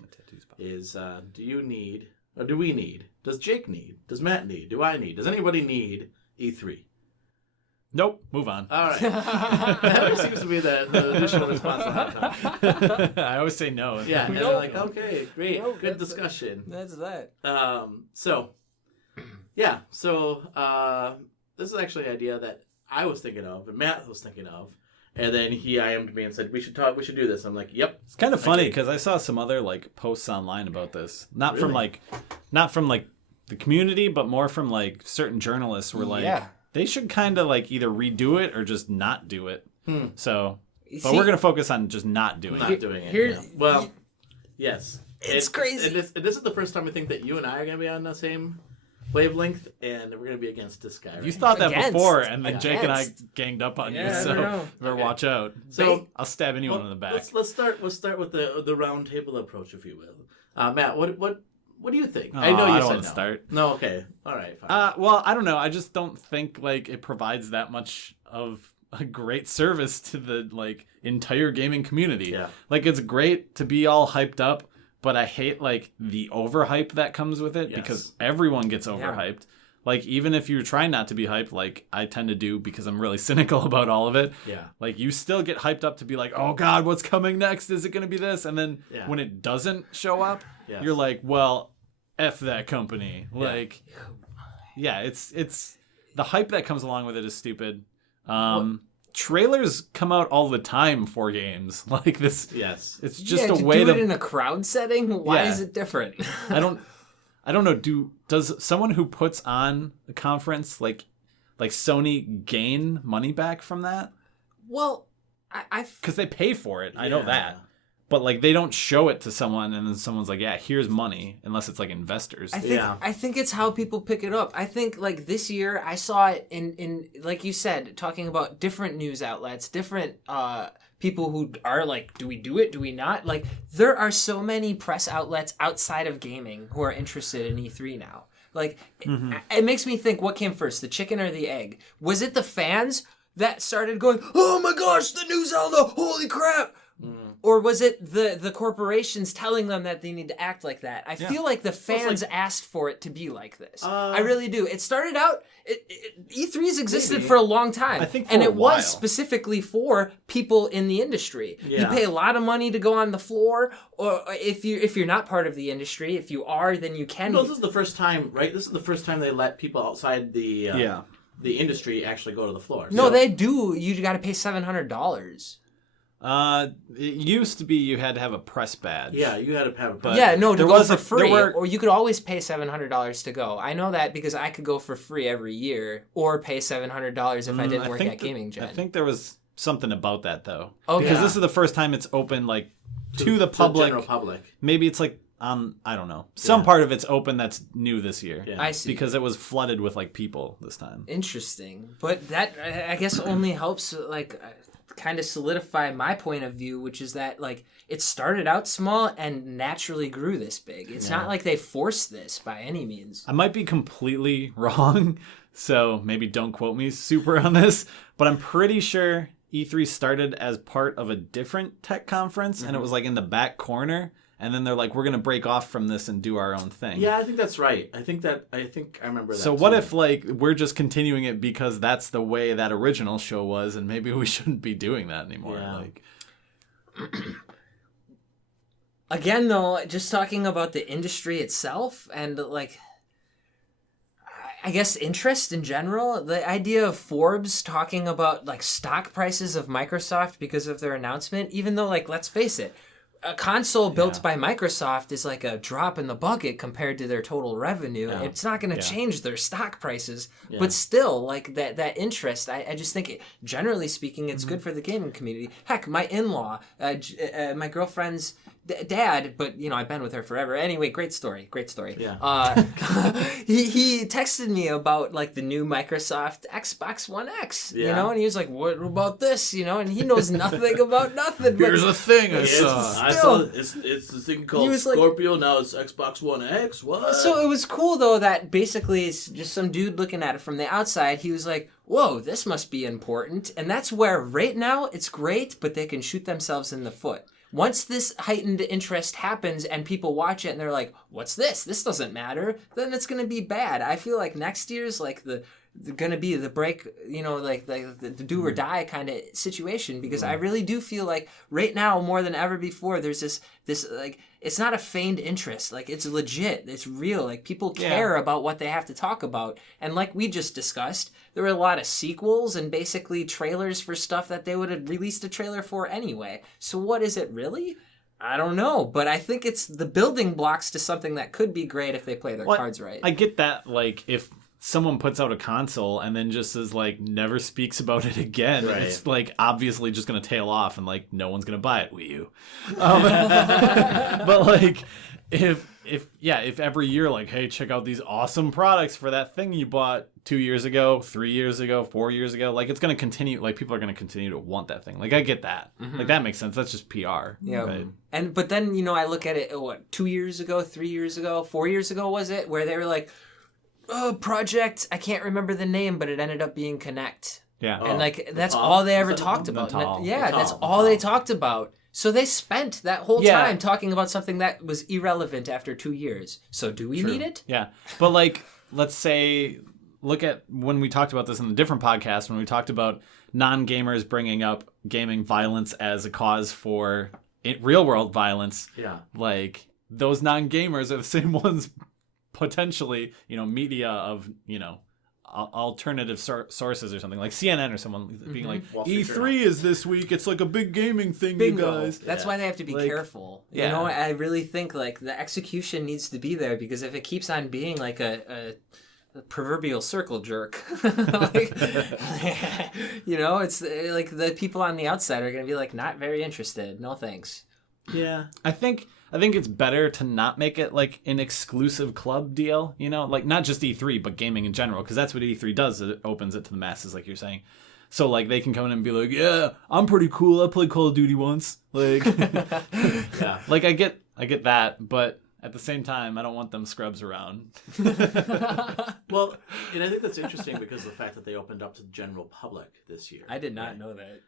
is: do we need? Does Jake need? Does Matt need? Do I need? Does anybody need E3? Nope. Move on. All right, that always seems to be the initial response to hot topic. I always say no. Yeah, and Nope. I'm like, okay, great, Nope, good that's discussion. That's that. So this is actually an idea that I was thinking of, and Matt was thinking of. And then he IM'd me and said, we should do this. I'm like, yep. It's kind of funny Okay. because I saw some other like posts online about this. Not Really? from the community, but more from like certain journalists were like, Yeah. they should kind of like either redo it or just not do it. So, but See- we're gonna focus on just not doing Not it. doing it. here- yeah. Well, yes. It's crazy. And this is the first time I think that you and I are going to be on the same wavelength, and we're going to be against this guy. Right? You thought that Against. before, and then Jake and I Against. ganged up on Yeah, you. I So don't know. better Okay. watch out. So I'll stab anyone in the back. Let's start with the round table approach, if you will. Matt, what do you think? Oh, I know you I don't said wanna no. start. No, okay, all right, fine. Well, I don't know. I just don't think like it provides that much of a great service to the like entire gaming community. Yeah. Like it's great to be all hyped up, but I hate like the overhype that comes with it Yes. because everyone gets overhyped. Like even if you're trying not to be hyped, like I tend to do because I'm really cynical about all of it. Yeah. Like you still get hyped up to be like, oh God, what's coming next? Is it going to be this? And then Yeah. when it doesn't show up, Yes. you're like, well, F that company. Yeah. Like, yeah, it's the hype that comes along with it is stupid. Trailers come out all the time for games like this. Yes. It's just yeah, a to way do it to. in a crowd setting. Why Yeah. is it different? I don't know. Does someone who puts on a conference like Sony gain money back from that? Well, I Because they pay for it. I know Yeah. that. But like they don't show it to someone, and then someone's like, "Yeah, here's money," unless it's like investors. Yeah. I think it's how people pick it up. I think like this year I saw it in like you said, talking about different news outlets, different people who are like, do we do it? Do we not? Like there are so many press outlets outside of gaming who are interested in E3 now. Like it makes me think, what came first, the chicken or the egg? Was it the fans that started going, "Oh my gosh, the new Zelda, holy crap"? Or was it the corporations telling them that they need to act like that? I feel like the fans asked for it to be like this. I really do. It started out, E3's existed for a long time. I think for and a it while. was specifically for people in the industry. You Yeah. pay a lot of money to go on the floor, or if you're not part of the industry, if you are, then you can. No, this is the first time, right? This is the first time they let people outside the the industry actually go to the floor. No, So- they do. You got to pay $700. It used to be you had to have a press badge. Yeah, you had to have a But yeah, no, to there go was for a- free, there were- or you could always pay $700 to go. I know that because I could go for free every year, or pay $700 if I didn't work at Gaming Gen. I think there was something about that though. Okay. Because Yeah. this is the first time it's open like to the public. general public. Maybe it's like I don't know. Some part of it's open that's new this year. Yeah. I see. Because it was flooded with like people this time. Interesting, but that I guess only helps like kind of solidify my point of view, which is that like it started out small and naturally grew this big. It's not like they forced this by any means. I might be completely wrong, so maybe don't quote me super on this, but I'm pretty sure E3 started as part of a different tech conference and it was like in the back corner. And then they're like, we're going to break off from this and do our own thing. Yeah, I think that's right. I think I remember that. So what too. if like we're just continuing it because that's the way that original show was and maybe we shouldn't be doing that anymore. Yeah. Like Again, though, just talking about the industry itself and like I guess interest in general, the idea of Forbes talking about like stock prices of Microsoft because of their announcement, even though like let's face it, a console built by Microsoft is like a drop in the bucket compared to their total revenue. Yeah. It's not going to change their stock prices, Yeah. but still, like that interest, I just think, generally speaking, it's good for the gaming community. Heck, my in-law, my girlfriend's dad, but you know I've been with her forever. Anyway, great story. Yeah. He texted me about like the new Microsoft Xbox One X, you Yeah. know, and he was like, "What about this?" You know, and he knows nothing about nothing. here's but a thing I It's, saw. I saw it's the thing called was like- Scorpio. Now it's Xbox One X. What? So it was cool though that basically it's just some dude looking at it from the outside. He was like, "Whoa, this must be important," and that's where right now it's great, but they can shoot themselves in the foot. Once this heightened interest happens and people watch it and they're like, "What's this? This doesn't matter," then it's gonna be bad. I feel like next year's like the gonna be the break, you know, like the do or die kind of situation, because I really do feel like right now more than ever before there's this like it's not a feigned interest, like it's legit, it's real, like people care about what they have to talk about. And like we just discussed, there were a lot of sequels and basically trailers for stuff that they would have released a trailer for anyway. So what is it really? I don't know, but I think it's the building blocks to something that could be great if they play their cards right. I get that, like, if someone puts out a console and then just is like never speaks about it again, Right. it's like obviously just gonna tail off and like no one's gonna buy it. Wii U. But like if every year like, hey, check out these awesome products for that thing you bought 2 years ago, 3 years ago, 4 years ago, like it's gonna continue, like people are gonna continue to want that thing. Like I get that. Like that makes sense. That's just PR. Yeah. Right? But then, you know, I look at it, what, 2 years ago, 3 years ago, 4 years ago, was it? Where they were like, oh, project, I can't remember the name, but it ended up being Connect. Yeah. And like, that's Natal? all they ever Is that talked Natal? about. Natal. Yeah, Natal. that's all they talked about. So they spent that whole Yeah. time talking about something that was irrelevant after 2 years. So do we need it? Yeah. But like, let's say, look at when we talked about this in a different podcast, when we talked about non-gamers bringing up gaming violence as a cause for real world violence. Yeah. Like those non-gamers are the same ones potentially, you know, media of, you know, alternative sources or something like CNN or someone being like, Wall Street E3 is this week. It's like a big gaming thing, you guys. That's why they have to be Like, careful. yeah. You know, I really think like the execution needs to be there, because if it keeps on being like a proverbial circle jerk, like, you know, it's like the people on the outside are going to be like not very interested. No thanks. Yeah. I think it's better to not make it like an exclusive club deal, you know, like not just E3, but gaming in general, because that's what E3 does. It opens it to the masses, like you're saying. So like they can come in and be like, yeah, I'm pretty cool. I played Call of Duty once. Like, Yeah. like I get that, but at the same time, I don't want them scrubs around. Well, and I think that's interesting because of the fact that they opened up to the general public this year. I did not know that.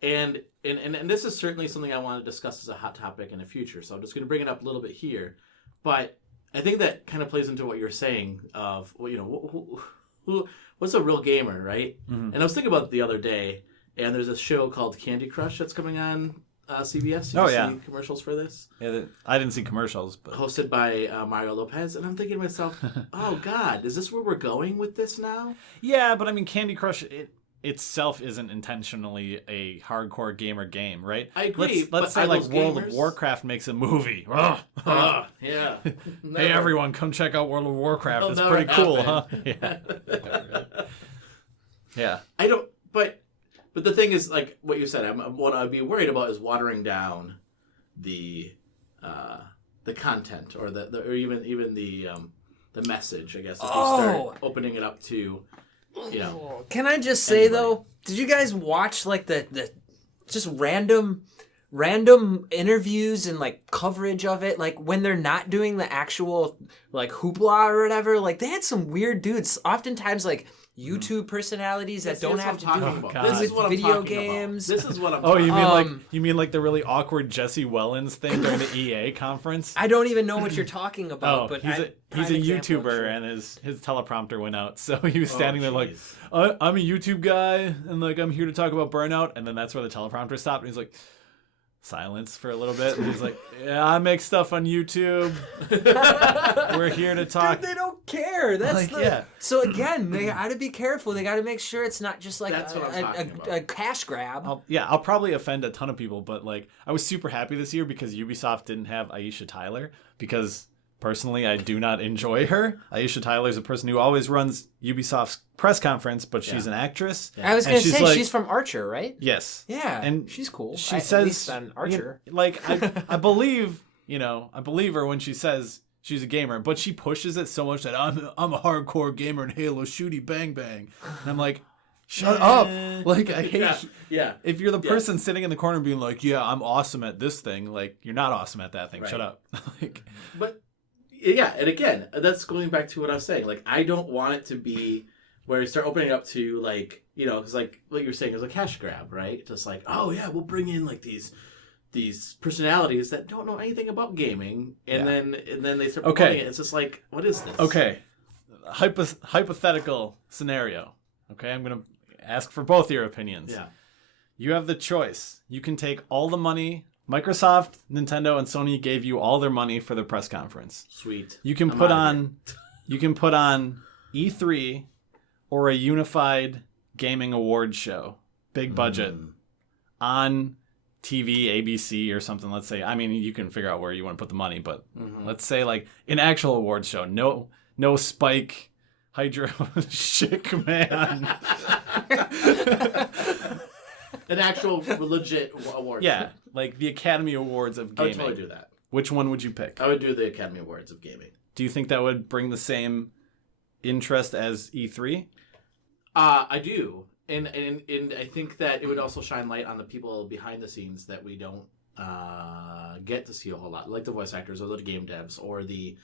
And this is certainly something I want to discuss as a hot topic in the future. So I'm just going to bring it up a little bit here. But I think that kind of plays into what you're saying of, well, you know, what's a real gamer, right? Mm-hmm. And I was thinking about it the other day, and there's a show called Candy Crush that's coming on CBS. Did you see commercials for this? Yeah, I didn't see commercials, but Hosted by Mario Lopez. And I'm thinking to myself, oh, God, is this where we're going with this now? yeah, but I mean, Candy Crush, itself isn't intentionally a hardcore gamer game, right? I agree. Let's say like World of Warcraft makes a movie. Yeah. Hey Never. everyone, come check out World of Warcraft. It'll It's never pretty cool, huh? happen. Yeah. I don't. But the thing is, like what you said, what I'd be worried about is watering down the content or or even the message. I guess if you start opening it up to, you know. Can I just say though? Did you guys watch like the just random interviews and like coverage of it, like when they're not doing the actual like hoopla or whatever? Like they had some weird dudes, oftentimes like YouTube personalities that don't have to do this is what video I'm games. This is what I'm. Oh, you mean like the really awkward Jesse Wellens thing during the EA conference? I don't even know what you're talking about. But he's a YouTuber and his teleprompter went out, so he was standing there like, I'm a YouTube guy and like I'm here to talk about Burnout, and then that's where the teleprompter stopped, and he's like. Silence for a little bit, and he's like, "Yeah, I make stuff on YouTube. We're here to talk." Dude, they don't care. That's like, So again, they got to be careful. They got to make sure it's not just like a cash grab. I'll probably offend a ton of people, but like I was super happy this year because Ubisoft didn't have Aisha Tyler, because personally I do not enjoy her. Aisha Tyler is a person who always runs Ubisoft's press conference, but she's an actress. I was going to say, she's from Archer, right? Yes. Yeah, and she's cool. She says, at least on Archer. I believe, I believe her when she says she's a gamer, but she pushes it so much that I'm a hardcore gamer in Halo shooty bang bang. And I'm like, shut up. Like, I hate if you're the person sitting in the corner being like, yeah, I'm awesome at this thing, like, you're not awesome at that thing. Right. Shut up. But yeah, and again, that's going back to what I was saying. Like, I don't want it to be where you start opening it up to, like, because like what you were saying is a cash grab, right? Just like, oh yeah, we'll bring in like these personalities that don't know anything about gaming, and then they start promoting it. It's just like, what is this? Okay, hypothetical scenario. Okay, I'm gonna ask for both your opinions. Yeah, you have the choice. You can take all the money. Microsoft, Nintendo, and Sony gave you all their money for the press conference. Sweet. You can put on E3 or a unified gaming awards show, big budget, on TV, ABC, or something. Let's say. I mean, you can figure out where you want to put the money, but let's say like an actual awards show. No Spike, Hydro, Chic Man. An actual legit award. Yeah, like the Academy Awards of gaming. I would totally do that. Which one would you pick? I would do the Academy Awards of gaming. Do you think that would bring the same interest as E3? I do. And I think that it would also shine light on the people behind the scenes that we don't get to see a whole lot, like the voice actors or the game devs or the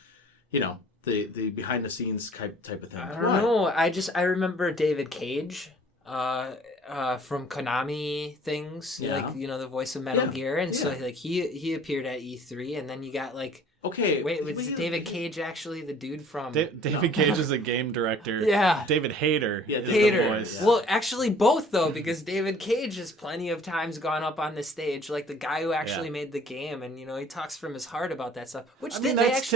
behind the scenes type of thing. I don't know. I remember David Cage from Konami things, like the voice of Metal Gear, and so like he appeared at E3, and then you got like. Okay. Wait, was David Cage actually the dude from... David Cage is a game director. Yeah. David Hayter is Hayter. the voice. Well, actually both, though, because David Cage has plenty of times gone up on the stage, like the guy who actually made the game, and, he talks from his heart about that stuff, which that's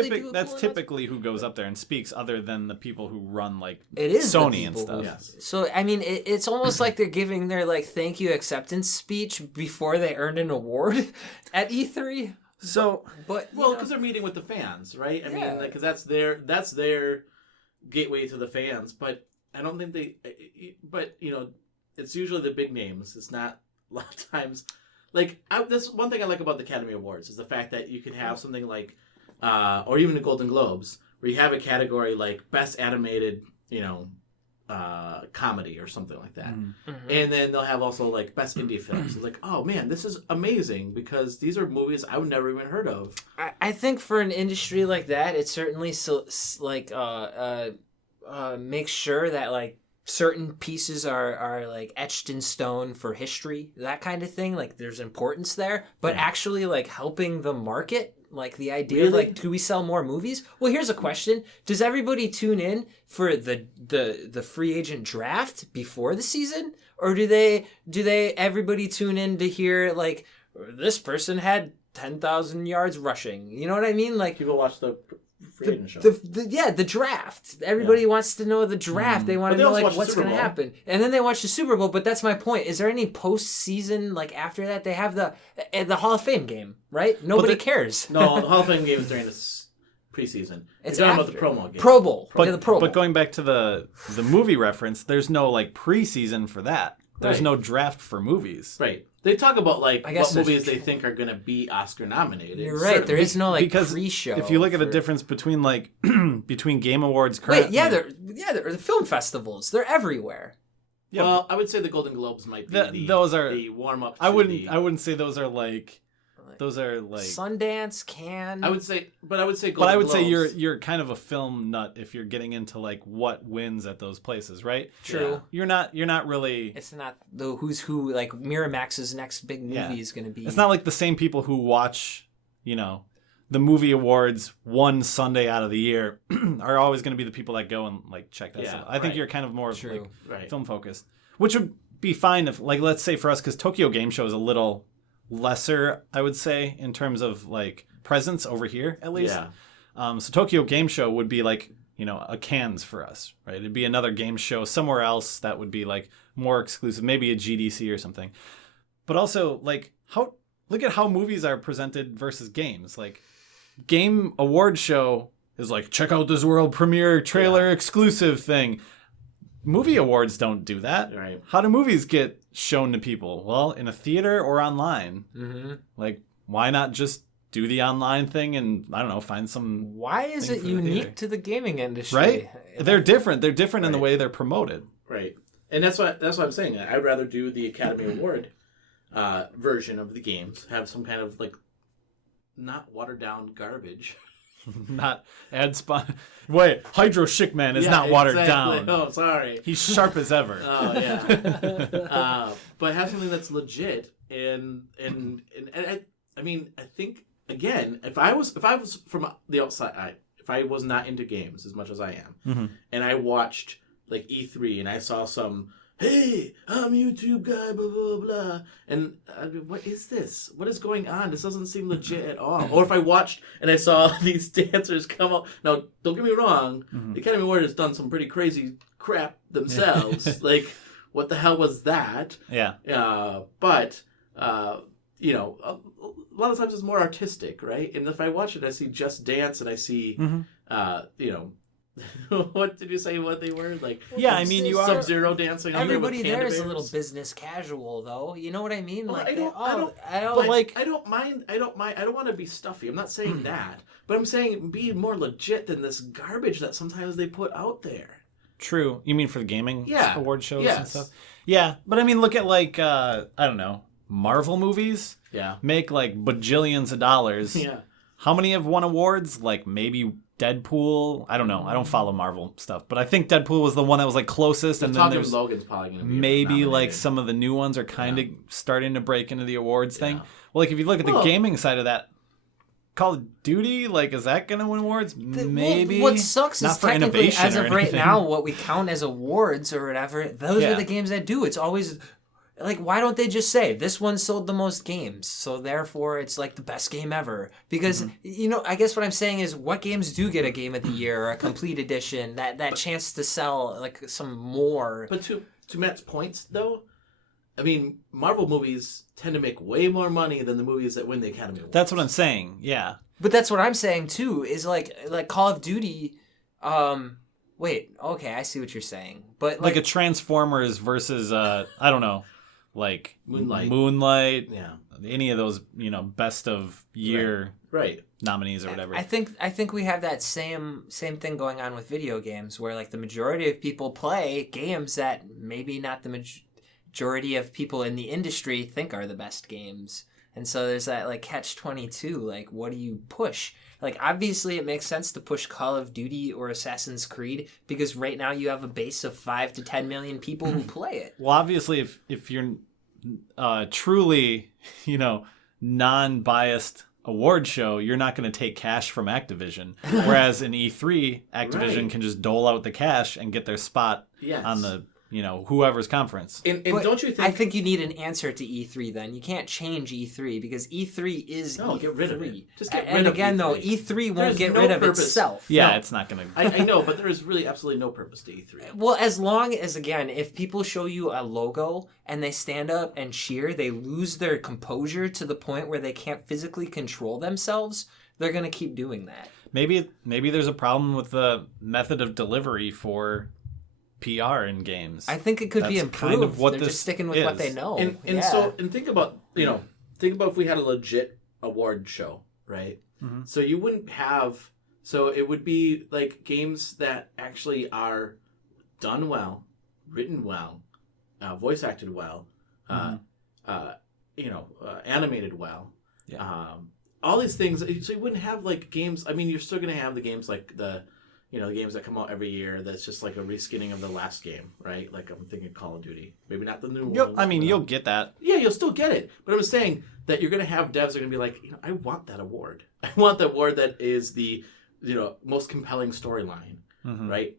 typically who goes up there and speaks, other than the people who run, like, Sony and stuff. Yes. So, I mean, it's almost like they're giving their, like, thank you acceptance speech before they earned an award at E3. So, because they're meeting with the fans, right? I mean, because that's their gateway to the fans. But I don't think it's usually the big names. It's not a lot of times. Like, that's one thing I like about the Academy Awards is the fact that you can have something like, or even the Golden Globes, where you have a category like Best Animated, comedy or something like that. Mm-hmm. And then they'll have also like Best Indie Films. It's like, oh man, this is amazing because these are movies I would never even heard of. I think for an industry like that, it certainly makes sure that like certain pieces are like etched in stone for history, that kind of thing. Like there's importance there, but actually like helping the market. Like the idea of like, do we sell more movies? Well, here's a question: does everybody tune in for the free agent draft before the season, or do they everybody tune in to hear like this person had 10,000 yards rushing? You know what I mean? Like people watch the free agent show. The draft. Everybody wants to know the draft. They want to know like what's going to happen, and then they watch the Super Bowl. But that's my point. Is there any postseason like after that? They have the Hall of Fame game, right? Nobody cares. No, the Hall of Fame game is during this preseason. It's talking about the promo game. Pro Bowl. But, the Pro Bowl. But going back to the movie reference, there's no like preseason for that. There's no draft for movies. Right. They talk about like I guess what movies they think are going to be Oscar nominated. You're right. There is no like because pre-show. If you look at the difference between like between Game Awards currently, they're the film festivals. They're everywhere. Yeah, well, I would say the Golden Globes might be those are the warm up. I wouldn't say those are like Sundance, Cannes. I would say Golden But I would Globes. say you're kind of a film nut if you're getting into like what wins at those places, right? True. Yeah. You're not really. It's not the who's who. Like Miramax's next big movie is going to be. It's not like the same people who watch, the movie awards one Sunday out of the year are always going to be the people that go and like check that stuff. I think you're kind of more film focused, which would be fine if, like, let's say for us, because Tokyo Game Show is a little lesser, I would say, in terms of like presence over here at least. Yeah. So Tokyo Game Show would be like a Cannes for us, right? It'd be another game show somewhere else that would be like more exclusive, maybe a GDC or something. But also like look at how movies are presented versus games. Like Game Award Show is like, check out this world premiere trailer exclusive thing. Movie awards don't do that. Right. How do movies get shown to people? Well, in a theater or online. Mm-hmm. Like, why not just do the online thing and, I don't know, find some... Why is it unique to the gaming industry? Right? They're different. They're different in the way they're promoted. Right. And that's what I'm saying. I'd rather do the Academy Award version of the games. Have some kind of, like, not watered down garbage. Not ad spot. Wait, Hydro Chickman is not watered down. Oh, sorry. He's sharp as ever. Oh yeah. But have something that's legit and I mean, I think again, if I was from the outside, if I was not into games as much as I am, and I watched like E3 and I saw some, hey, I'm a YouTube guy, blah, blah, blah. And what is this? What is going on? This doesn't seem legit at all. Or if I watched and I saw these dancers come up. Now, don't get me wrong. The Academy Award has done some pretty crazy crap themselves. Like, what the hell was that? Yeah. But, a lot of times it's more artistic, right? And if I watch it, I see Just Dance and I see, what did you say what they were? Like, I mean, you are Sub-Zero dancing. Everybody there is a little business casual, though. You know what I mean? Well, like, I don't mind. I don't want to be stuffy. I'm not saying that, but I'm saying be more legit than this garbage that sometimes they put out there. True. You mean for the gaming award shows and Yes. stuff? Yeah, but I mean, look at like I don't know, Marvel movies. Yeah. Make like bajillions of dollars. Yeah. How many have won awards? Like maybe Deadpool. I don't know. I don't follow Marvel stuff, but I think Deadpool was the one that was like closest. And then there's Logan's probably gonna be maybe nominated. like some of the new ones are kind of starting to break into the awards thing. Well, like if you look at the gaming side of that, Call of Duty, like is that going to win awards? Maybe. What sucks Not is for technically, innovation as or of right anything. now, what we count as awards or whatever, those are the games that do. It's always like, why don't they just say this one sold the most games, so therefore it's like the best game ever? Because I guess what I'm saying is, what games do get a Game of the Year or a complete edition? That chance to sell like some more. But to Matt's points, though, I mean, Marvel movies tend to make way more money than the movies that win the Academy Awards. That's what I'm saying. Yeah. But that's what I'm saying too. Is like Call of Duty. Wait. Okay, I see what you're saying. But like a Transformers versus I don't know, like Moonlight. Yeah. Any of those, best of year right. nominees or whatever. I think we have that same thing going on with video games, where like the majority of people play games that maybe not the majority of people in the industry think are the best games. And so there's that like catch-22, like what do you push? Like obviously it makes sense to push Call of Duty or Assassin's Creed because right now you have a base of 5 to 10 million people who play it. Well, obviously if you're truly, non-biased award show, you're not going to take cash from Activision. Whereas in E3, Activision can just dole out the cash and get their spot on the whoever's conference. And But don't you think... I think you need an answer to E3 then. You can't change E3 because E3 is No, E3. get rid of it. Just get rid and of again, E3. though, E3 won't There's get no rid of purpose. itself. Yeah, No. it's not going to... I know, but there is really absolutely no purpose to E3. Well, as long as, again, if people show you a logo and they stand up and cheer, they lose their composure to the point where they can't physically control themselves, they're going to keep doing that. Maybe there's a problem with the method of delivery for PR in games. I think it could be That's improved. kind of what They're this just sticking with what is. they know. And Yeah. think about if we had a legit award show, right? Mhm. So you wouldn't have, so it would be like games that actually are done well, written well, voice acted well, animated well. Yeah. All these things. So you wouldn't have like games. I mean, you're still going to have the games like the games that come out every year. That's just like a reskinning of the last game, right? Like I'm thinking Call of Duty. Maybe not the new one. You'll get that. Yeah, you'll still get it. But I'm saying that you're going to have devs that are going to be like, I want that award. I want the award that is the, most compelling storyline, right?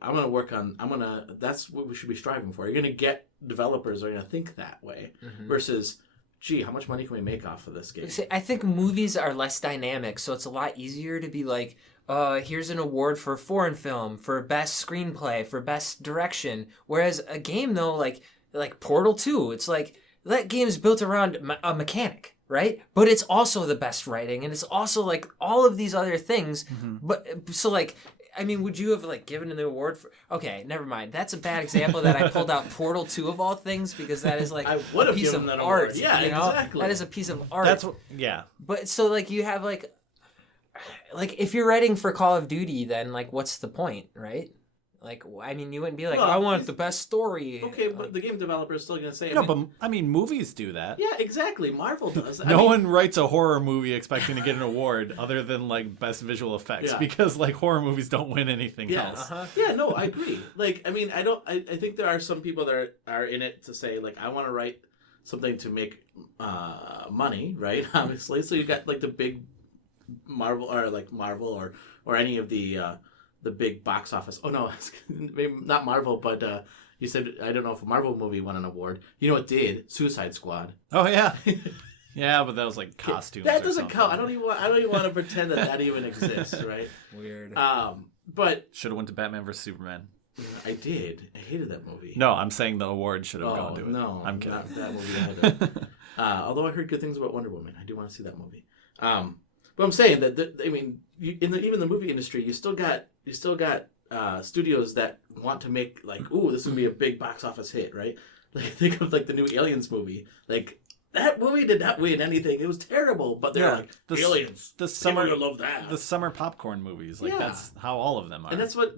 That's what we should be striving for. You're going to get developers are going to think that way versus, gee, how much money can we make off of this game? See, I think movies are less dynamic, so it's a lot easier to be like, here's an award for foreign film, for best screenplay, for best direction. Whereas a game, though, like Portal 2, it's like that game's built around a mechanic, right? But it's also the best writing, and it's also like all of these other things. But so like, I mean, would you have like given an award for? Okay, never mind. That's a bad example that I pulled out Portal 2 of all things because that is like I would a have piece given of that art. award. Yeah, exactly. That is a piece of art. That's what, yeah. But so like you have like if you're writing for Call of Duty, then like what's the point, right? Like I mean, you wouldn't be like, Well, I want the best story. Okay, but the game developer is still going to say, No, but movies do that. yeah, exactly. Marvel does. No one writes a horror movie expecting to get an award other than like best visual effects Yeah. because like horror movies don't win anything Yes. else. Yeah, no, I agree. Like, I mean, I think there are some people that are in it to say, like, I want to write something to make money, right? Obviously. So you got, like, the big Marvel or any of the big box office. Oh, no, maybe not Marvel, but you said, I don't know if a Marvel movie won an award. You know what did? Suicide Squad. Oh yeah. Yeah, but that was like costumes. That or doesn't something. count. I don't even want to pretend that even exists, right? Weird. But Should have went to Batman vs Superman. I did. I hated that movie. No, I'm saying the award should have gone to it. No, I'm kidding. not that movie either. Although I heard good things about Wonder Woman, I do want to see that movie. But I'm saying that even the movie industry, you still got studios that want to make like, ooh, this would be a big box office hit, right? Like think of like the new Aliens movie, like. That movie did not win anything. It was terrible, but they're like aliens. The summer, people love that. The summer popcorn movies, like Yeah. that's how all of them are. And that's what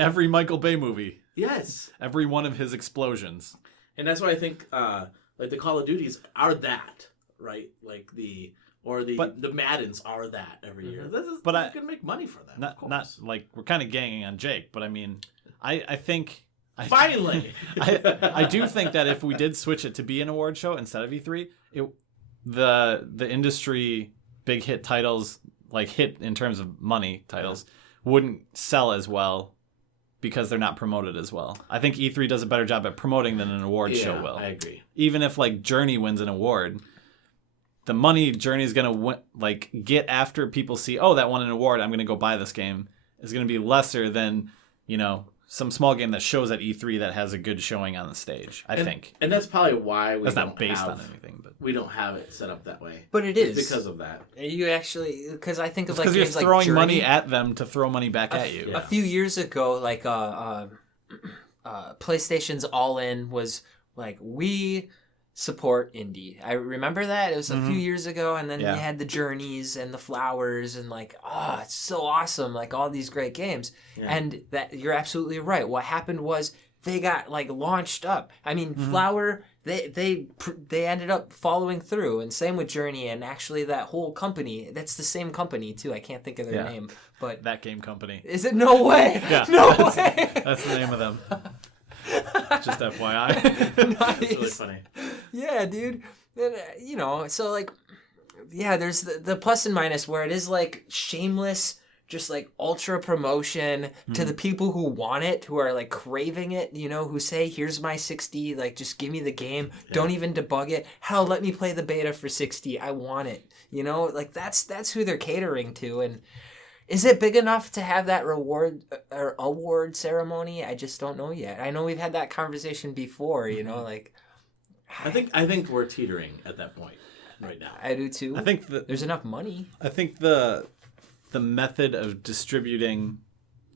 every Michael Bay movie. Yes. Every one of his explosions. And that's why I think like the Call of Duties are that, right? Like the Maddens are that every year. But I can make money for that. Not like we're kind of ganging on Jake, but I mean, I think. Finally, I do think that if we did switch it to be an award show instead of E3, the industry big hit titles, like hit in terms of money titles, wouldn't sell as well because they're not promoted as well. I think E3 does a better job at promoting than an award show will. I agree. Even if like Journey wins an award, the money Journey's gonna get after people see, oh, that won an award, I'm gonna go buy this game, is gonna be lesser than some small game that shows at E3 that has a good showing on the stage, I think. And that's probably why that's not based on anything, but we don't have it set up that way. But it is because of that. You actually, because I think of like because you're games throwing like Journey, money at them to throw money back at you. A few years ago, like PlayStation's All In was like, we support indie. I remember that. It was a few years ago, and then you had the Journeys and the Flowers and like, it's so awesome, like all these great games. Yeah. And that you're absolutely right. What happened was they got like launched up. I mean, Flower, they ended up following through, and same with Journey, and actually that whole company, that's the same company too. I can't think of their name, but that game company. Is it? No way. Yeah, no way. That's the name of them. Just FYI. Nice. That's really funny. Yeah, dude. And, so like, yeah, there's the plus and minus where it is like shameless, just like ultra promotion to the people who want it, who are like craving it, you know, who say, here's my 60, like just give me the game, don't even debug it, hell, let me play the beta for 60, I want it, you know, like that's who they're catering to. And is it big enough to have that reward or award ceremony? I just don't know yet. I know we've had that conversation before, you know, like I think we're teetering at that point right now. I do too. I think there's enough money. I think the method of distributing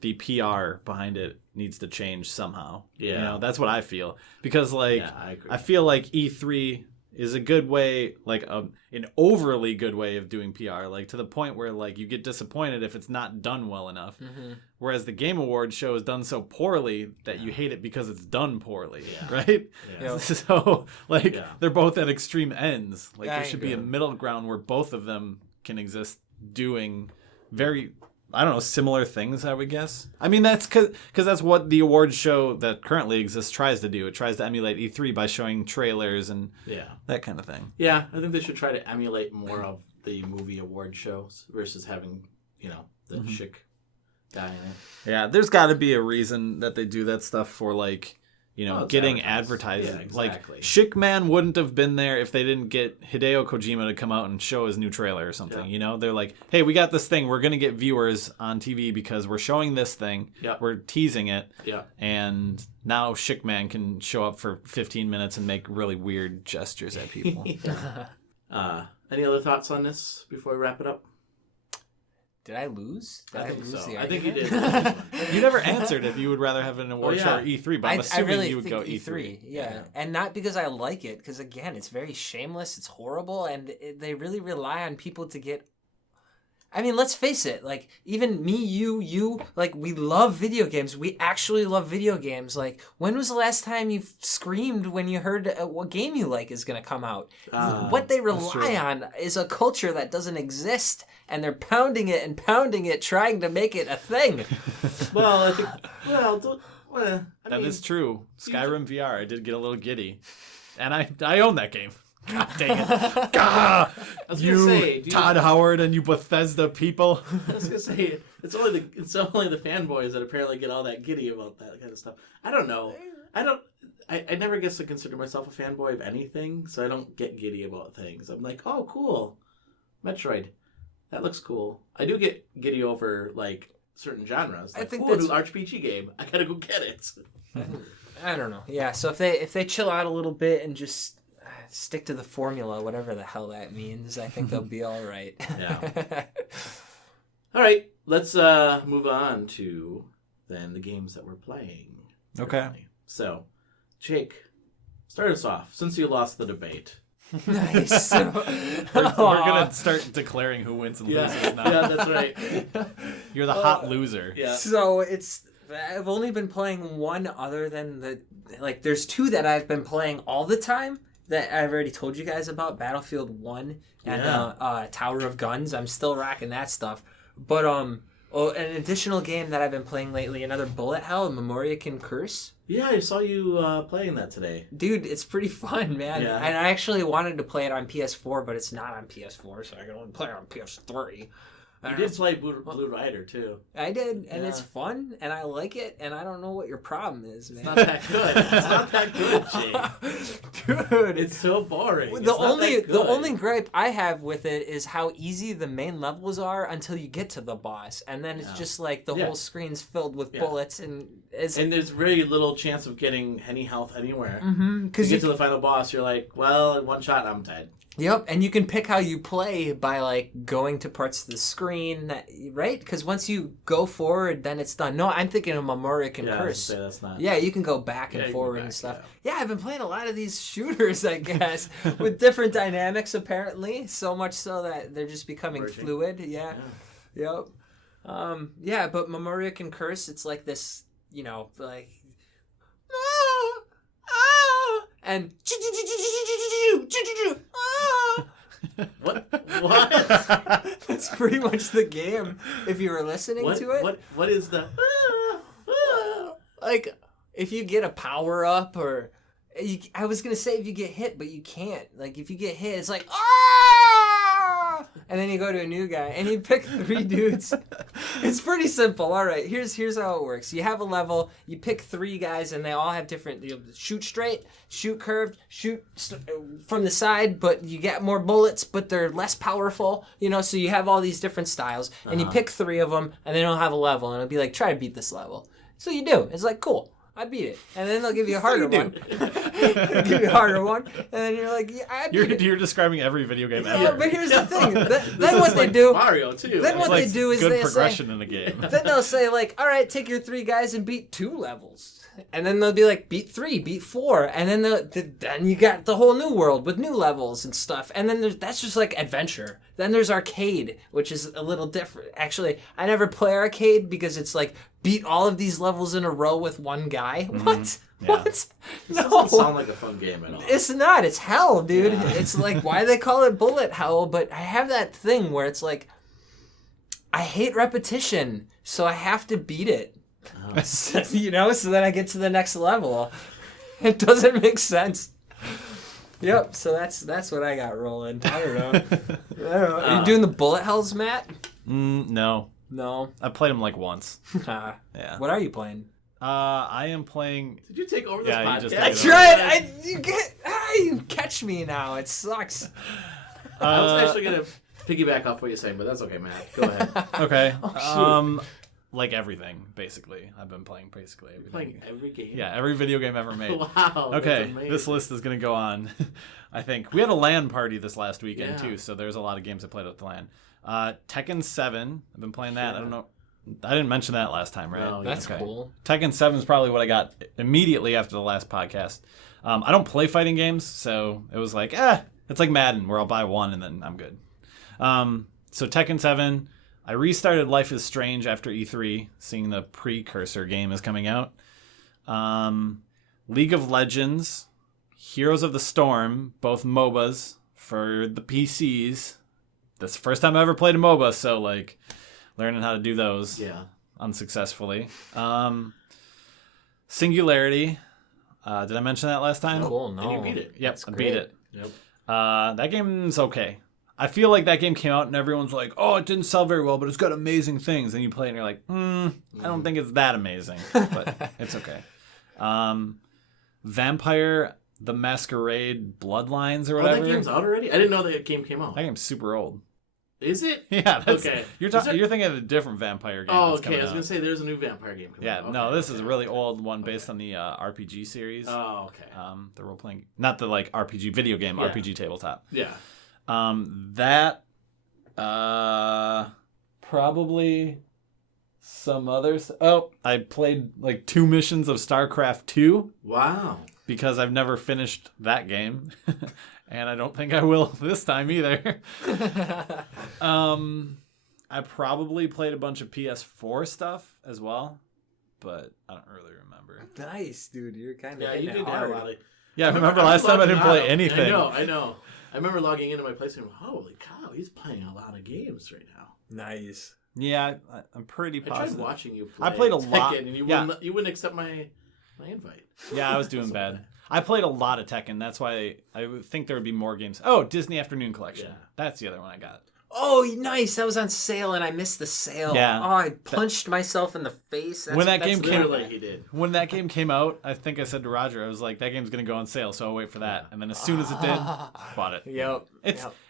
the PR behind it needs to change somehow. Yeah. You know, that's what I feel. Because, like, I agree. I feel like E3 is a good way, like, an overly good way of doing PR, like, to the point where, like, you get disappointed if it's not done well enough. Whereas the Game Awards show is done so poorly that you hate it because it's done poorly, right? Yeah. So, like, they're both at extreme ends. Like, I there should be a agree. middle ground where both of them can exist doing very, I don't know, similar things, I would guess. I mean, that's because that's what the awards show that currently exists tries to do. It tries to emulate E3 by showing trailers and that kind of thing. Yeah, I think they should try to emulate more of the movie award shows versus having, you know, the chic guy in it. Yeah, there's got to be a reason that they do that stuff for, like, you know, it's getting advertised. advertising. Yeah, exactly. Like, Chic Man wouldn't have been there if they didn't get Hideo Kojima to come out and show his new trailer or something. Yeah. You know, they're like, hey, we got this thing. We're going to get viewers on TV because we're showing this thing. Yeah. We're teasing it. Yeah. And now Chic Man can show up for 15 minutes and make really weird gestures at people. Any other thoughts on this before we wrap it up? Did I lose? Did I think lose so. the I think you argument? did. You never answered if you would rather have an award show or E3, but I'm I assuming really you would think go E3. Yeah, and not because I like it, because again, it's very shameless, it's horrible, and they really rely on people to get. I mean, let's face it, like, even me, you, like, we love video games. We actually love video games. Like, when was the last time you screamed when you heard what game you like is going to come out? What they rely on is a culture that doesn't exist, and they're pounding it, trying to make it a thing. Well, I think, That is true. Skyrim VR, I did get a little giddy. And I own that game. God dang it. Gah! I was gonna say, Todd Howard and you Bethesda people. I was gonna say it's only the fanboys that apparently get all that giddy about that kind of stuff. I don't know. I never guess to consider myself a fanboy of anything, so I don't get giddy about things. I'm like, oh, cool, Metroid, that looks cool. I do get giddy over like certain genres. Like, I think a new RPG game. I gotta go get it. I don't know. Yeah, so if they chill out a little bit and just stick to the formula, whatever the hell that means, I think they'll be all right. Yeah. All right, let's move on to then the games that we're playing. Okay. So, Jake, start us off since you lost the debate. Nice. We're going to start declaring who wins and loses now. Yeah, that's right. You're the hot loser. Yeah. So I've only been playing one other than there's two that I've been playing all the time that I've already told you guys about, Battlefield 1 and Tower of Guns. I'm still rocking that stuff. But an additional game that I've been playing lately, another Bullet Hell, Memoria Can Curse. Yeah, I saw you playing that today. Dude, it's pretty fun, man. Yeah. And I actually wanted to play it on PS4, but it's not on PS4, so I can only play it on PS3. You did play Blue Rider, too. I did, and it's fun, and I like it, and I don't know what your problem is, man. It's not that good. It's not that good, Jake. Dude, It's so boring. the only gripe I have with it is how easy the main levels are until you get to the boss, and then it's just like the whole screen's filled with bullets, and there's very little chance of getting any health anywhere. because You get to the final boss, you're like, well, one shot, I'm dead. Yep, and you can pick how you play by like going to parts of the screen, right? Because once you go forward, then it's done. No, I'm thinking of Memoria Can Curse. That's not. Yeah, you can go back and you can forward go back, and stuff. yeah. Yeah, I've been playing a lot of these shooters, I guess, with different dynamics apparently. So much so that they're just becoming Merging. fluid. Yeah. Yep. Yeah, but Memoria Can Curse, it's like this, you know, like and What? that's pretty much the game. If you were listening to it, What is the? like if you get a power up, or I was gonna say if you get hit, but you can't. Like if you get hit, it's like and then you go to a new guy, and you pick 3 dudes. It's pretty simple. All right, here's how it works. You have a level, you pick 3 guys, and they all have different. You shoot straight, shoot curved, shoot from the side, but you get more bullets, but they're less powerful. So you have all these different styles, and you pick 3 of them, and then they'll have a level, and it'll be like, try to beat this level. So you do. It's like, cool. I beat it. And then they'll give you a harder one. They'll give you a harder one. And then you're like, yeah, I beat it. You're describing every video game Yeah, ever. but here's the thing. Then what they do... Mario, too. Then what they do is good they progression say... in the game. Then they'll say, like, all right, take your 3 guys and beat 2 levels. And then they'll be like, beat 3, beat 4. And then you got the whole new world with new levels and stuff. And then that's just like adventure. Then there's arcade, which is a little different. Actually, I never play arcade because it's like, beat all of these levels in a row with one guy. What? Yeah. What? This No. doesn't sound like a fun game at all. It's not. It's hell, dude. Yeah. It's like, why they call it bullet hell? But I have that thing where it's like, I hate repetition, so I have to beat it. Oh. So that I get to the next level. It doesn't make sense. Yep. So that's what I got rolling. I don't know. Are you doing the bullet hells, Matt? No. No. I played them like once. Yeah. Yeah. What are you playing? I am playing. Did you take over this Yeah, you podcast? just I took tried. You catch me now. It sucks. I was actually going to piggyback off what you're saying, but that's okay, Matt. Go ahead. Okay. Oh, shoot. Like everything, basically. I've been playing basically everything. Playing every game? Yeah, every video game ever made. Wow. Okay, that's amazing. this list is going to go on. I think we had a LAN party this last weekend Yeah. too, so there's a lot of games I played at the LAN. Tekken 7, I've been playing that. Yeah. I don't know. I didn't mention that last time, right? No, That's Okay. cool. Tekken 7 is probably what I got immediately after the last podcast. I don't play fighting games, so it was like, it's like Madden, where I'll buy one and then I'm good. So Tekken 7, I restarted Life is Strange after E3, seeing the precursor game is coming out. League of Legends, Heroes of the Storm, both MOBAs for the PCs. That's the first time I ever played a MOBA, so like learning how to do those unsuccessfully. Singularity. Did I mention that last time? Cool. No. And you beat it. Yep, That's I great. beat it. Yep. That game's okay. I feel like that game came out and everyone's like, oh, it didn't sell very well, but it's got amazing things. And you play it and you're like, I don't think it's that amazing, but it's okay. Vampire the Masquerade Bloodlines or whatever. Oh, that game's out already? I didn't know that game came out. That game's super old. Is it? Yeah, that's, Okay. You're Is it- you're thinking of a different vampire game. Oh, that's okay. coming I was out. going to say there's a new vampire game coming Yeah, out. no, Okay, this is a okay. really old one based on the RPG series. Oh, okay. The role playing, not the like RPG video game, Yeah. RPG tabletop. Yeah. That probably some others. Oh, I played like 2 missions of StarCraft 2 Wow. because I've never finished that game. And I don't think I will this time either. I probably played a bunch of PS4 stuff as well, but I don't really remember. Nice, dude. You're kind of Yeah, you did have a lot of... Yeah, remember last time I didn't play anything. I know. I remember logging into my place and holy cow, he's playing a lot of games right now. Nice. Yeah, I'm pretty I tried positive. watching you play I played a lot. Tekken and you Yeah. wouldn't accept my invite. Yeah, I was doing bad. I played a lot of Tekken. That's why I would think there would be more games. Oh, Disney Afternoon Collection. Yeah. That's the other one I got. Oh, nice. That was on sale and I missed the sale. Yeah. Oh, I punched myself in the face. When that game came- Literally, he did. When that game came out, I think I said to Roger, I was like, that game's going to go on sale, so I'll wait for that. And then as soon as it did, bought it. Yep.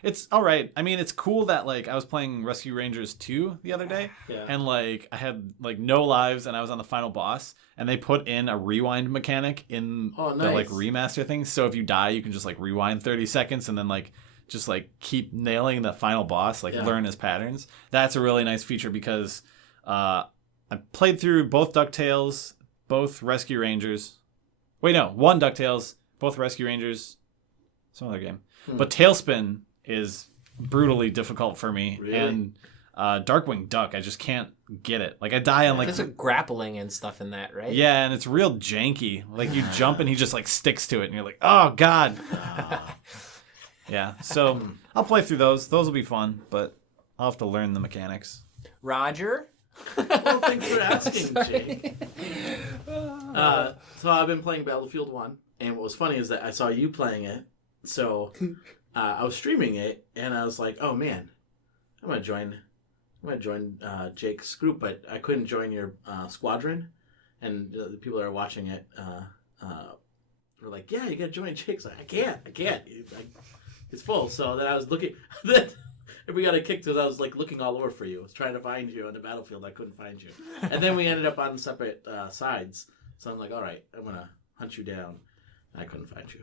It's all right. I mean, it's cool that like I was playing Rescue Rangers 2 the other day, Yeah. and like I had like no lives, and I was on the final boss, and they put in a rewind mechanic in Oh, the like nice. remaster thing. So if you die, you can just like rewind 30 seconds, and then like just like keep nailing the final boss, like Yeah. learn his patterns. That's a really nice feature because I played through both DuckTales, both Rescue Rangers. Wait, no, one DuckTales, both Rescue Rangers, some other game. But Tailspin is brutally difficult for me. Really? And Darkwing Duck, I just can't get it. Like I die on like... There's a grappling and stuff in that, right? Yeah, and it's real janky. Like you jump and he just like sticks to it and you're like, oh God. Yeah, so I'll play through those. Those will be fun, but I'll have to learn the mechanics. Roger? Well, thanks for asking, Sorry. Jake. So I've been playing Battlefield 1, and what was funny is that I saw you playing it, so I was streaming it, and I was like, oh man, I'm gonna join Jake's group, but I couldn't join your squadron, and the people that are watching it were like, yeah, you gotta join Jake's. Like, I can't. It's full. So then I was looking. Then we got kicked because I was like looking all over for you. I was trying to find you on the battlefield. I couldn't find you, and then we ended up on separate sides. So I'm like, all right, I'm gonna hunt you down. I couldn't find you.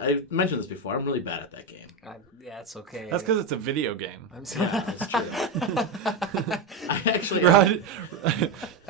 I mentioned this before. I'm really bad at that game. Yeah, it's okay. That's because it's a video game. I'm sorry. Yeah, that's true. I actually.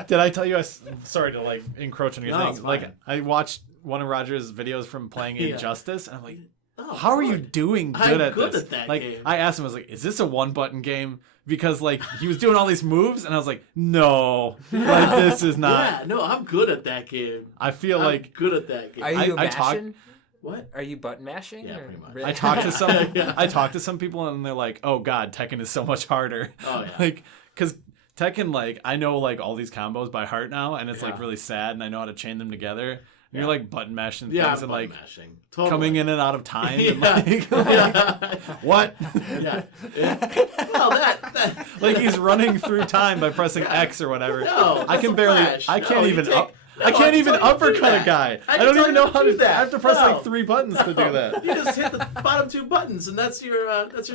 Did I tell you? Sorry to like encroach on your No, it's thing. fine. Like I watched one of Roger's videos from playing Yeah. Injustice, and I'm like, Oh, how are you good. doing I'm good at good this? at that like game. I asked him, I was like, is this a one button game? Because like he was doing all these moves, and I was like, no, like this is not. Yeah, no, I'm good at that game. I feel I'm like good at that game. Are you I talk- mashing? What? Are you button mashing? Yeah, or- pretty much. Really? I talked to some Yeah. I talked to some people, and they're like, oh god, Tekken is so much harder. Oh, yeah. Like because Tekken, like I know like all these combos by heart now, and it's like Yeah. really sad, and I know how to chain them together. And Yeah. you're like button mashing Yeah, things I'm and like mashing. Totally. coming in and out of time. Yeah. And, like, Yeah. what? Yeah. Well, that Like he's running through time by pressing Yeah. X or whatever. No, I that's can a barely. flash. I No, can't you even take- up. No, I can't I even can tell you to do uppercut a that. guy. I I can don't tell even you know to how do to. that. I have to press No. like 3 buttons to do that. You just hit the bottom 2 buttons, and that's your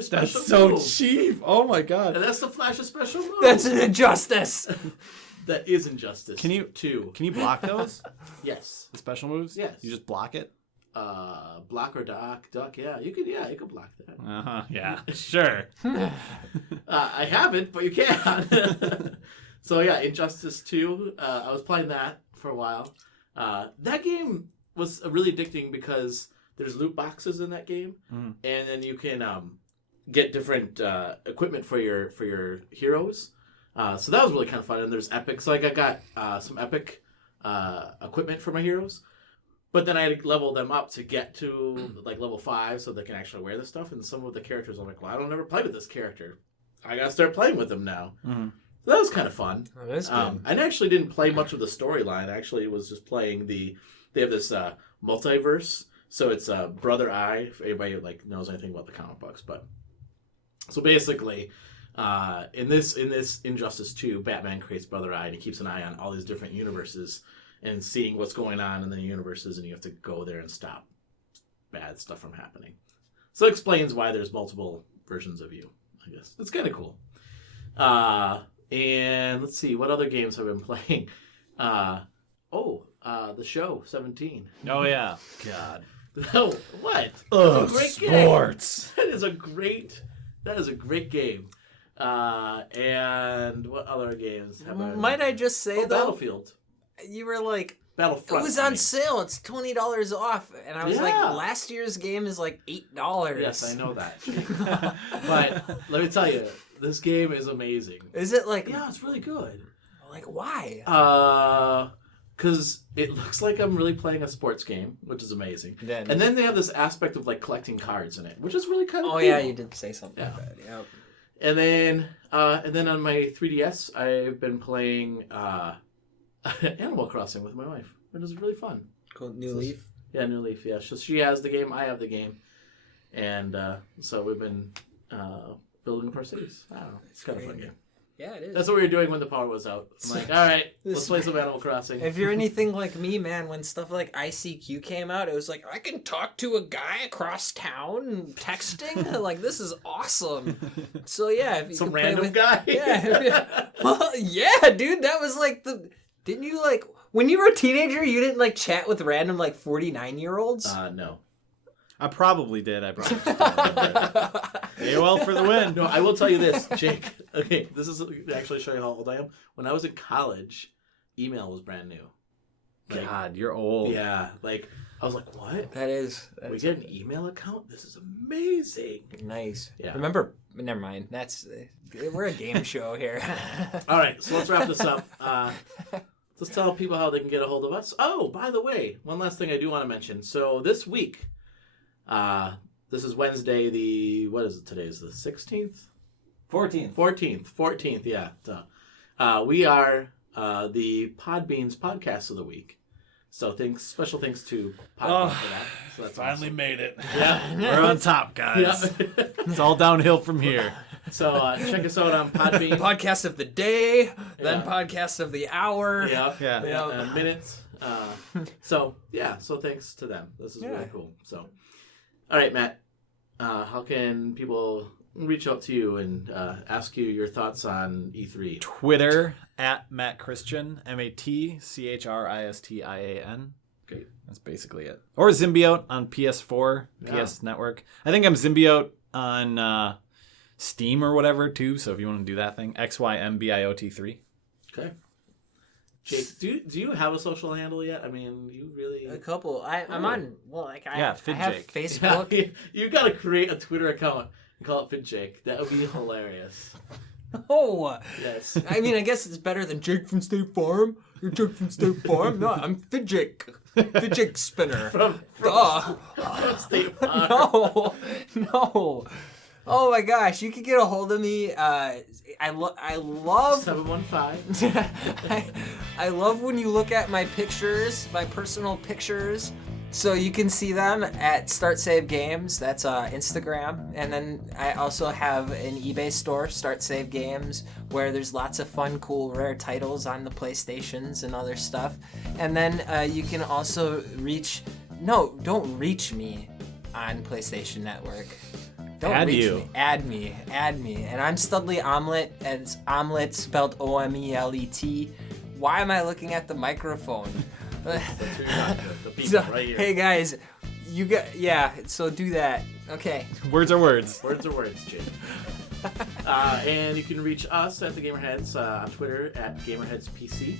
special That's so move. cheap. Oh my And god. that's the Flash's special move. That's an injustice. That is Injustice. Can you- 2? Can you block those? Yes. The special moves? Yes. You just block it? Block or duck. Yeah, you could. Yeah, you could block that. Uh-huh. Yeah. Sure. I haven't, but you can. So yeah, Injustice 2. I was playing that for a while. That game was really addicting because there's loot boxes in that game, and then you can get different equipment for your heroes. So that was really kind of fun. And there's epic. So like I got some epic equipment for my heroes. But then I had to level them up to get to like level 5 so they can actually wear this stuff. And some of the characters I'm like, well, I don't ever play with this character. I gotta start playing with them now. Mhm. So that was kind of fun. Oh, that's good. I actually didn't play much of the storyline. I actually was just playing they have this multiverse. So it's Brother Eye, if anybody like knows anything about the comic books. But so basically, in this Injustice 2, Batman creates Brother Eye and he keeps an eye on all these different universes and seeing what's going on in the universes, and you have to go there and stop bad stuff from happening. So it explains why there's multiple versions of you, I guess. It's kind of cool. And let's see, what other games have I been playing? The show, 17. Oh yeah. God. Oh, what? Oh, It's a great game. sports. That is a great game. And what other games have I? Might I just say though, Battlefield, you were like, it Battlefront. was I on mean. sale. It's $20 off, and I was Yeah. like, last year's game is like $8. Yes, I know that. But let me tell you, this game is amazing. Is it like? Yeah, it's really good. Like why? Because it looks like I'm really playing a sports game, which is amazing. Then- And then they have this aspect of like collecting cards in it, which is really kind of Oh cool. yeah, you did say something Yeah. like that. Yep. And then on my 3DS, I've been playing Animal Crossing with my wife, which is really fun. Cool. New Leaf. Yeah, New Leaf. Yeah, so she has the game, I have the game, and so we've been building up our cities. I don't know. It's kind of a fun game. Yeah, it is. That's what we were doing when the power was out. I'm like, all right, let's play some Animal Crossing. If you're anything like me, man, when stuff like ICQ came out, it was like, I can talk to a guy across town texting. Like, this is awesome. So, yeah. If you Some could play random with, guy. Yeah. Well, yeah, dude. That was like the... Didn't you, like... When you were a teenager, you didn't, like, chat with random, like, 49-year-olds? No. I probably did. I probably just don't remember it. AOL for the win. No, I will tell you this, Jake. Okay, this is to actually show you how old I am. When I was in college, email was brand new. Like, God, you're old. yeah, like, I was like, what? That is We get an email account? This is amazing. nice. Yeah. Remember... Never mind. That's... we're a game show here. All right, so let's wrap this up. Let's tell people how they can get a hold of us. Oh, by the way, one last thing I do want to mention. So this week, this is Wednesday, what is it? Today is the 16th? 14th. 14th, yeah. We are the Podbean's Podcast of the Week. So special thanks to Podbean for that. So that's Finally awesome. made it. Yeah. We're on top, guys. Yeah. It's all downhill from here. So check us out on Podbean. Podcast of the day, then Yeah. podcast of the hour. Yeah. Minutes. So thanks to them. This is Yeah. really cool. So, all right, Matt. How can people reach out to you and ask you your thoughts on E3? Twitter at Matt Christian, MattChristian. Great. That's basically it. Or Symbiote on PS4, PS Network. I think I'm Symbiote on Steam or whatever too. So if you want to do that thing, XYMBIOT3. Okay. Jake, do you have a social handle yet? I mean, you really A couple. I'm on. Well, like I have FidJake. Facebook. You got to create a Twitter account and call it FidJake. That would be hilarious. Oh, Yes. I mean, I guess it's better than Jake from State Farm. You're Jake from State Farm. No, I'm FidJake. FidJake spinner. From State Farm. No. Oh my gosh, you can get a hold of me. I love 715. I love when you look at my pictures, my personal pictures. So you can see them at Start Save Games. That's Instagram. And then I also have an eBay store, Start Save Games, where there's lots of fun, cool, rare titles on the PlayStations and other stuff. And then you can also don't reach me on PlayStation Network. Don't Add reach you. me. Add me. And I'm Studley Omelet, and it's Omelet spelled OMELET. Why am I looking at the microphone? That's who you're talking to. The people So, right here. hey guys, so do that. Okay. Words are words. Words are words, Jake. And you can reach us at the GamerHeads on Twitter at GamerHeadsPC.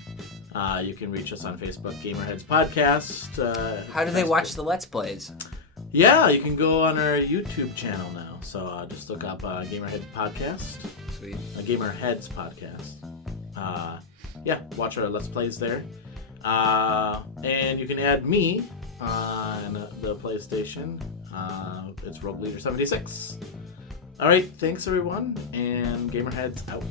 You can reach us on Facebook, GamerHeads Podcast. How do they watch the Let's Plays? Yeah, you can go on our YouTube channel now. So just look up GamerHead Podcast. Sweet. GamerHeads Podcast. Watch our Let's Plays there. And you can add me on the PlayStation. It's Rogue Leader 76. All right, thanks everyone, and GamerHeads out.